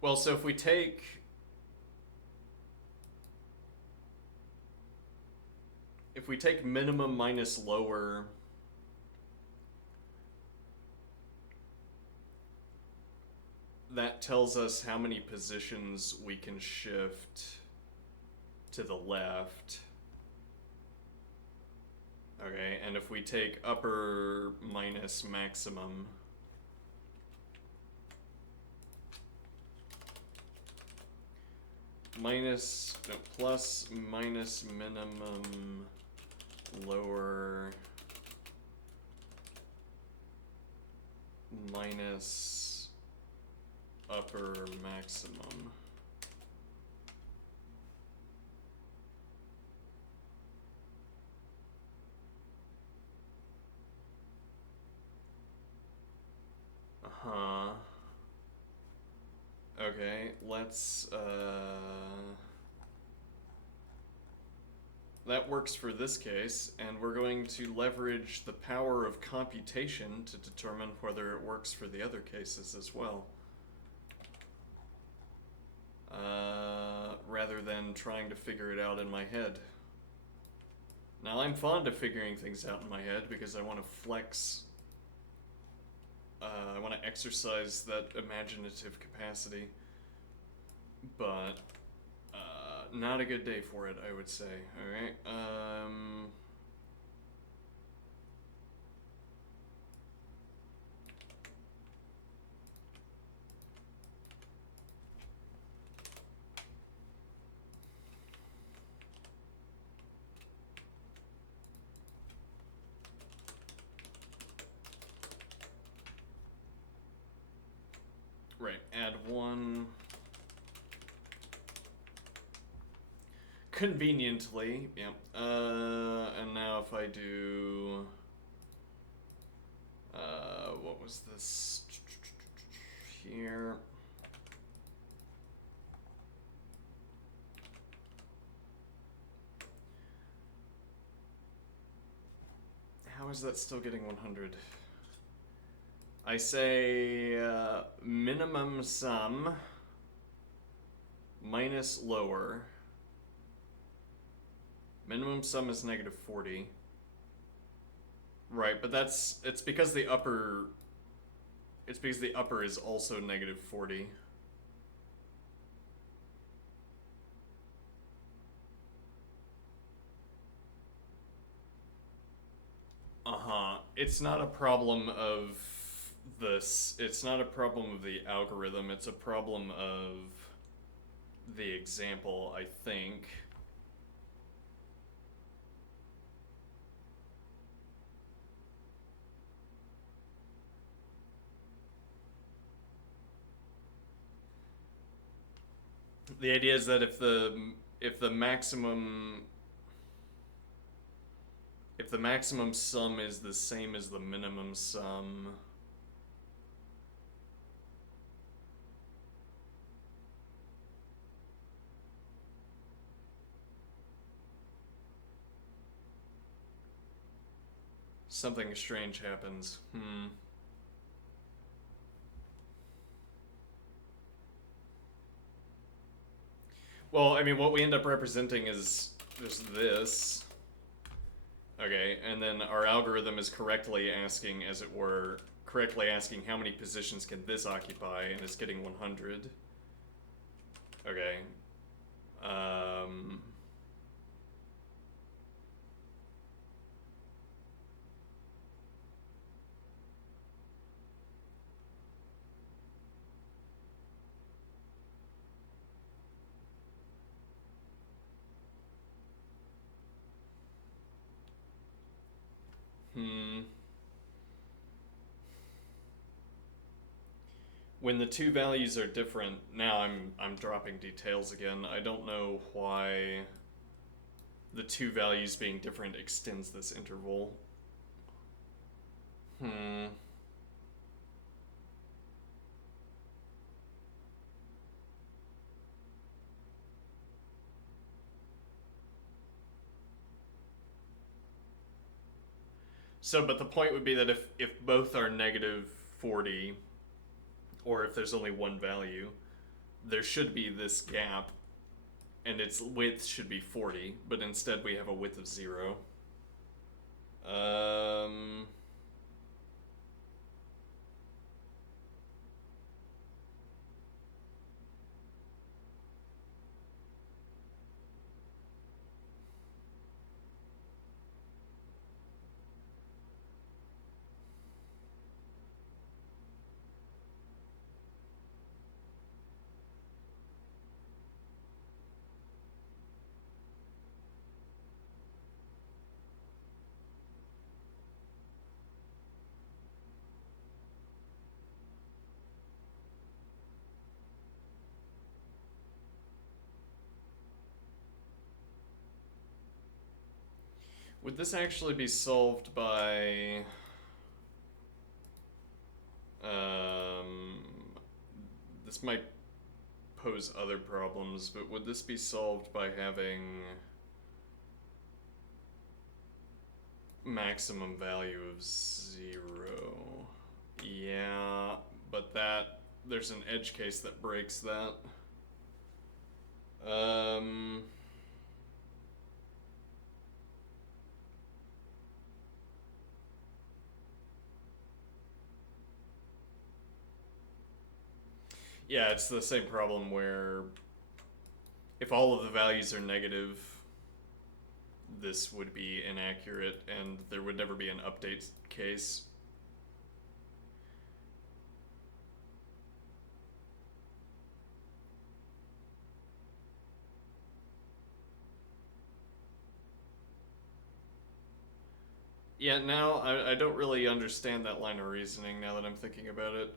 Well, so if we take minimum minus lower, that tells us how many positions we can shift to the left. Okay, and if we take upper minus maximum, plus minus minimum lower minus upper maximum. Okay, let's, that works for this case, and we're going to leverage the power of computation to determine whether it works for the other cases as well. Rather than trying to figure it out in my head. Now, I'm fond of figuring things out in my head because I want to flex, I want to exercise that imaginative capacity, but not a good day for it, I would say. Alright, Conveniently, yeah. And now if I do, what was this here? How is that still getting 100? I say minimum sum minus lower. Minimum sum is negative 40. Right, but it's because the upper is also negative 40. Uh-huh. It's not a problem of this. It's not a problem of the algorithm. It's a problem of the example, I think. The idea is that if the maximum sum is the same as the minimum sum, something strange happens. Well, I mean, what we end up representing is just this. Okay, and then our algorithm is correctly asking, as it were, how many positions can this occupy, and it's getting 100. Okay. When the two values are different, now I'm dropping details again. I don't know why the two values being different extends this interval. So, but the point would be that if both are negative 40, or if there's only one value, there should be this gap, and its width should be 40, but instead we have a width of 0. Would this actually be solved by... this might pose other problems, but would this be solved by having maximum value of 0? Yeah, but there's an edge case that breaks that. Yeah, it's the same problem where if all of the values are negative, this would be inaccurate and there would never be an update case. Yeah, now I don't really understand that line of reasoning now that I'm thinking about it.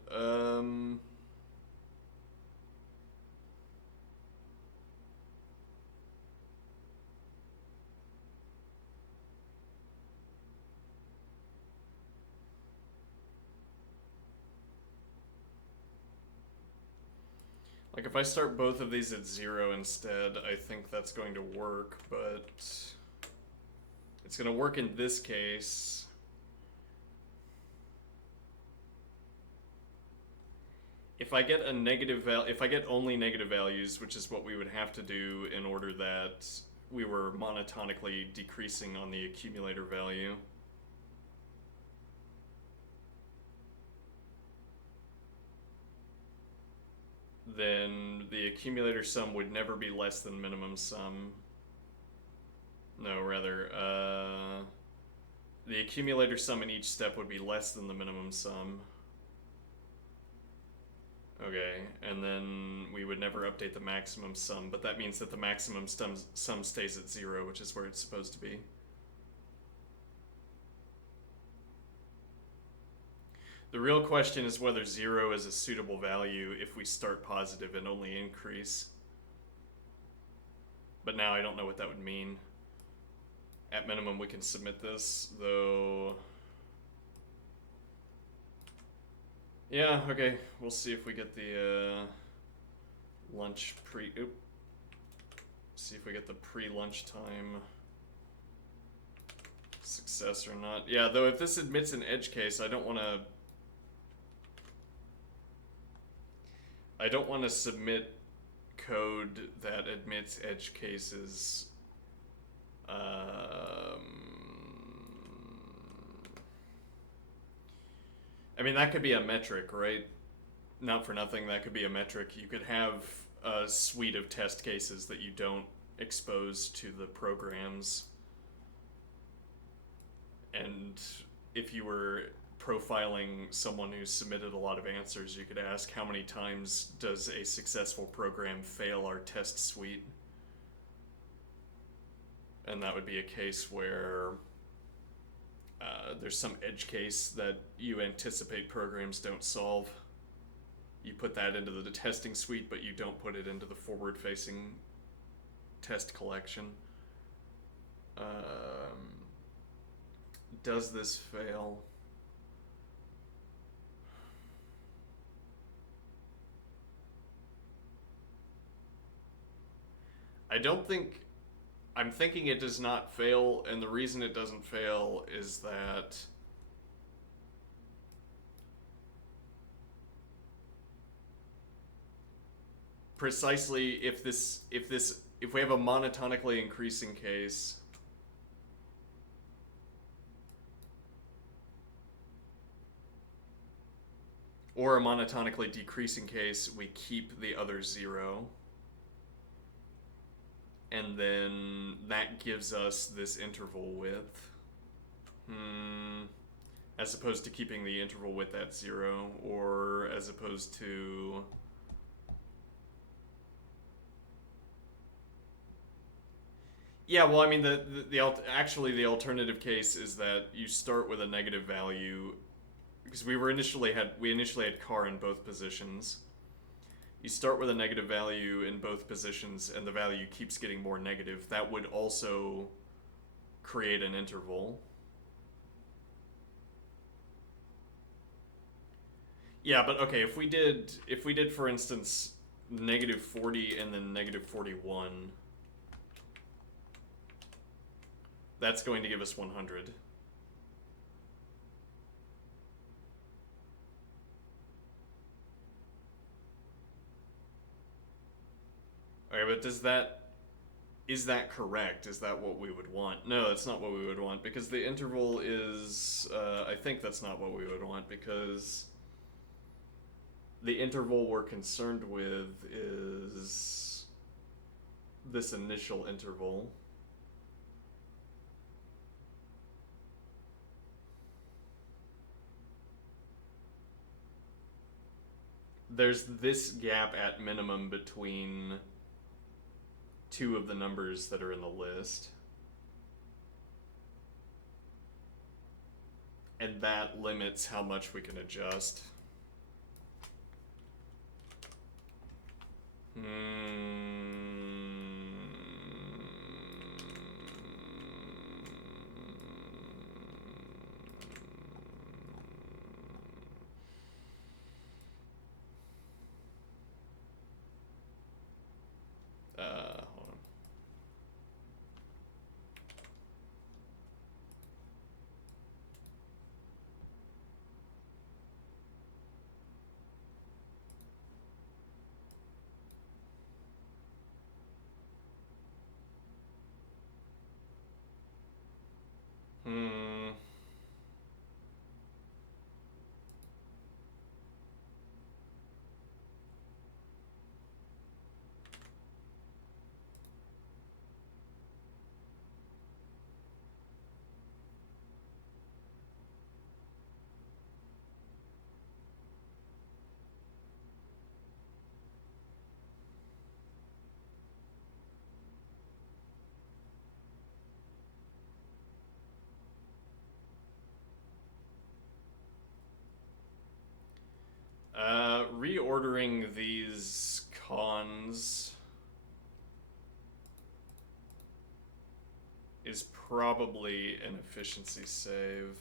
Like, if I start both of these at 0 instead, I think that's going to work, but it's going to work in this case. If I get a negative if I get only negative values, which is what we would have to do in order that we were monotonically decreasing on the accumulator value. Then the accumulator sum would never be less than minimum sum. No, rather, the accumulator sum in each step would be less than the minimum sum. Okay, and then we would never update the maximum sum, but that means that the maximum sum stays at 0, which is where it's supposed to be. The real question is whether 0 is a suitable value if we start positive and only increase. But now I don't know what that would mean. At minimum, we can submit this, though. Yeah, okay. We'll see if we get the lunch see if we get the pre-lunch time success or not. Yeah, though if this admits an edge case, I don't want to submit code that admits edge cases. I mean, that could be a metric, right? Not for nothing, that could be a metric. You could have a suite of test cases that you don't expose to the programs. And if you were profiling someone who submitted a lot of answers, you could ask, how many times does a successful program fail our test suite? And that would be a case where there's some edge case that you anticipate programs don't solve. You put that into the testing suite, but you don't put it into the forward-facing test collection. Does this fail? I'm thinking it does not fail, and the reason it doesn't fail is that precisely if we have a monotonically increasing case, or a monotonically decreasing case, we keep the other 0. And then that gives us this interval width. As opposed to keeping the interval width at 0, or as opposed to... Yeah, well, I mean, actually the alternative case is that you start with a negative value, because we initially had car in both positions. You start with a negative value in both positions, and the value keeps getting more negative. That would also create an interval. Yeah, but okay, if we did, for instance, negative 40 and then negative 41, that's going to give us 100. Okay, but is that correct? Is that what we would want? No, that's not what we would want, because the interval is, I think that's not what we would want, because the interval we're concerned with is this initial interval. There's this gap at minimum between two of the numbers that are in the list. And that limits how much we can adjust. reordering these cons is probably an efficiency save.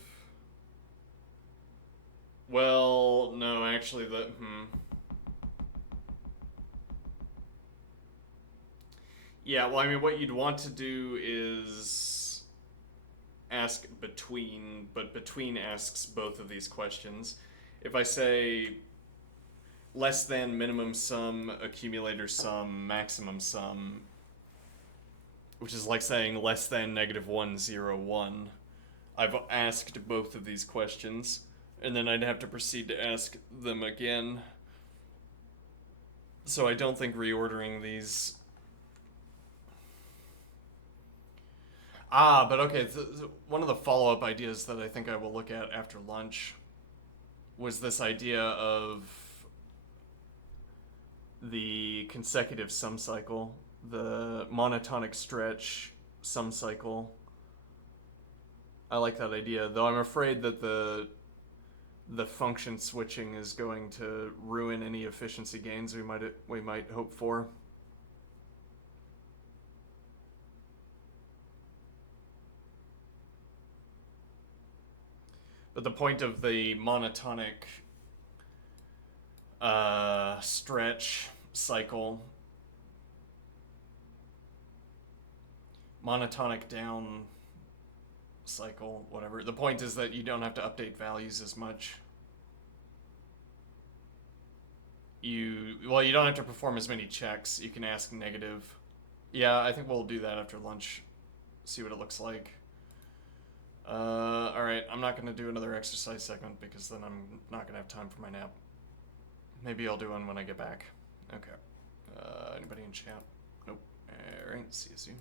Well, no, actually, Yeah, well, I mean, what you'd want to do is ask between, but between asks both of these questions. If I say less than minimum sum, accumulator sum, maximum sum, which is like saying less than -101, I've asked both of these questions, and then I'd have to proceed to ask them again. So I don't think reordering these... but okay, one of the follow-up ideas that I think I will look at after lunch was this idea of the consecutive sum cycle, the monotonic stretch sum cycle. I like that idea, though I'm afraid that the function switching is going to ruin any efficiency gains we might hope for. But the point of the monotonic stretch cycle, monotonic down cycle, whatever. The point is that you don't have to update values as much. You don't have to perform as many checks. You can ask negative. Yeah, I think we'll do that after lunch. See what it looks like. Alright, I'm not going to do another exercise segment because then I'm not going to have time for my nap. Maybe I'll do one when I get back. Okay. Anybody in chat? Nope. Alright, see you soon.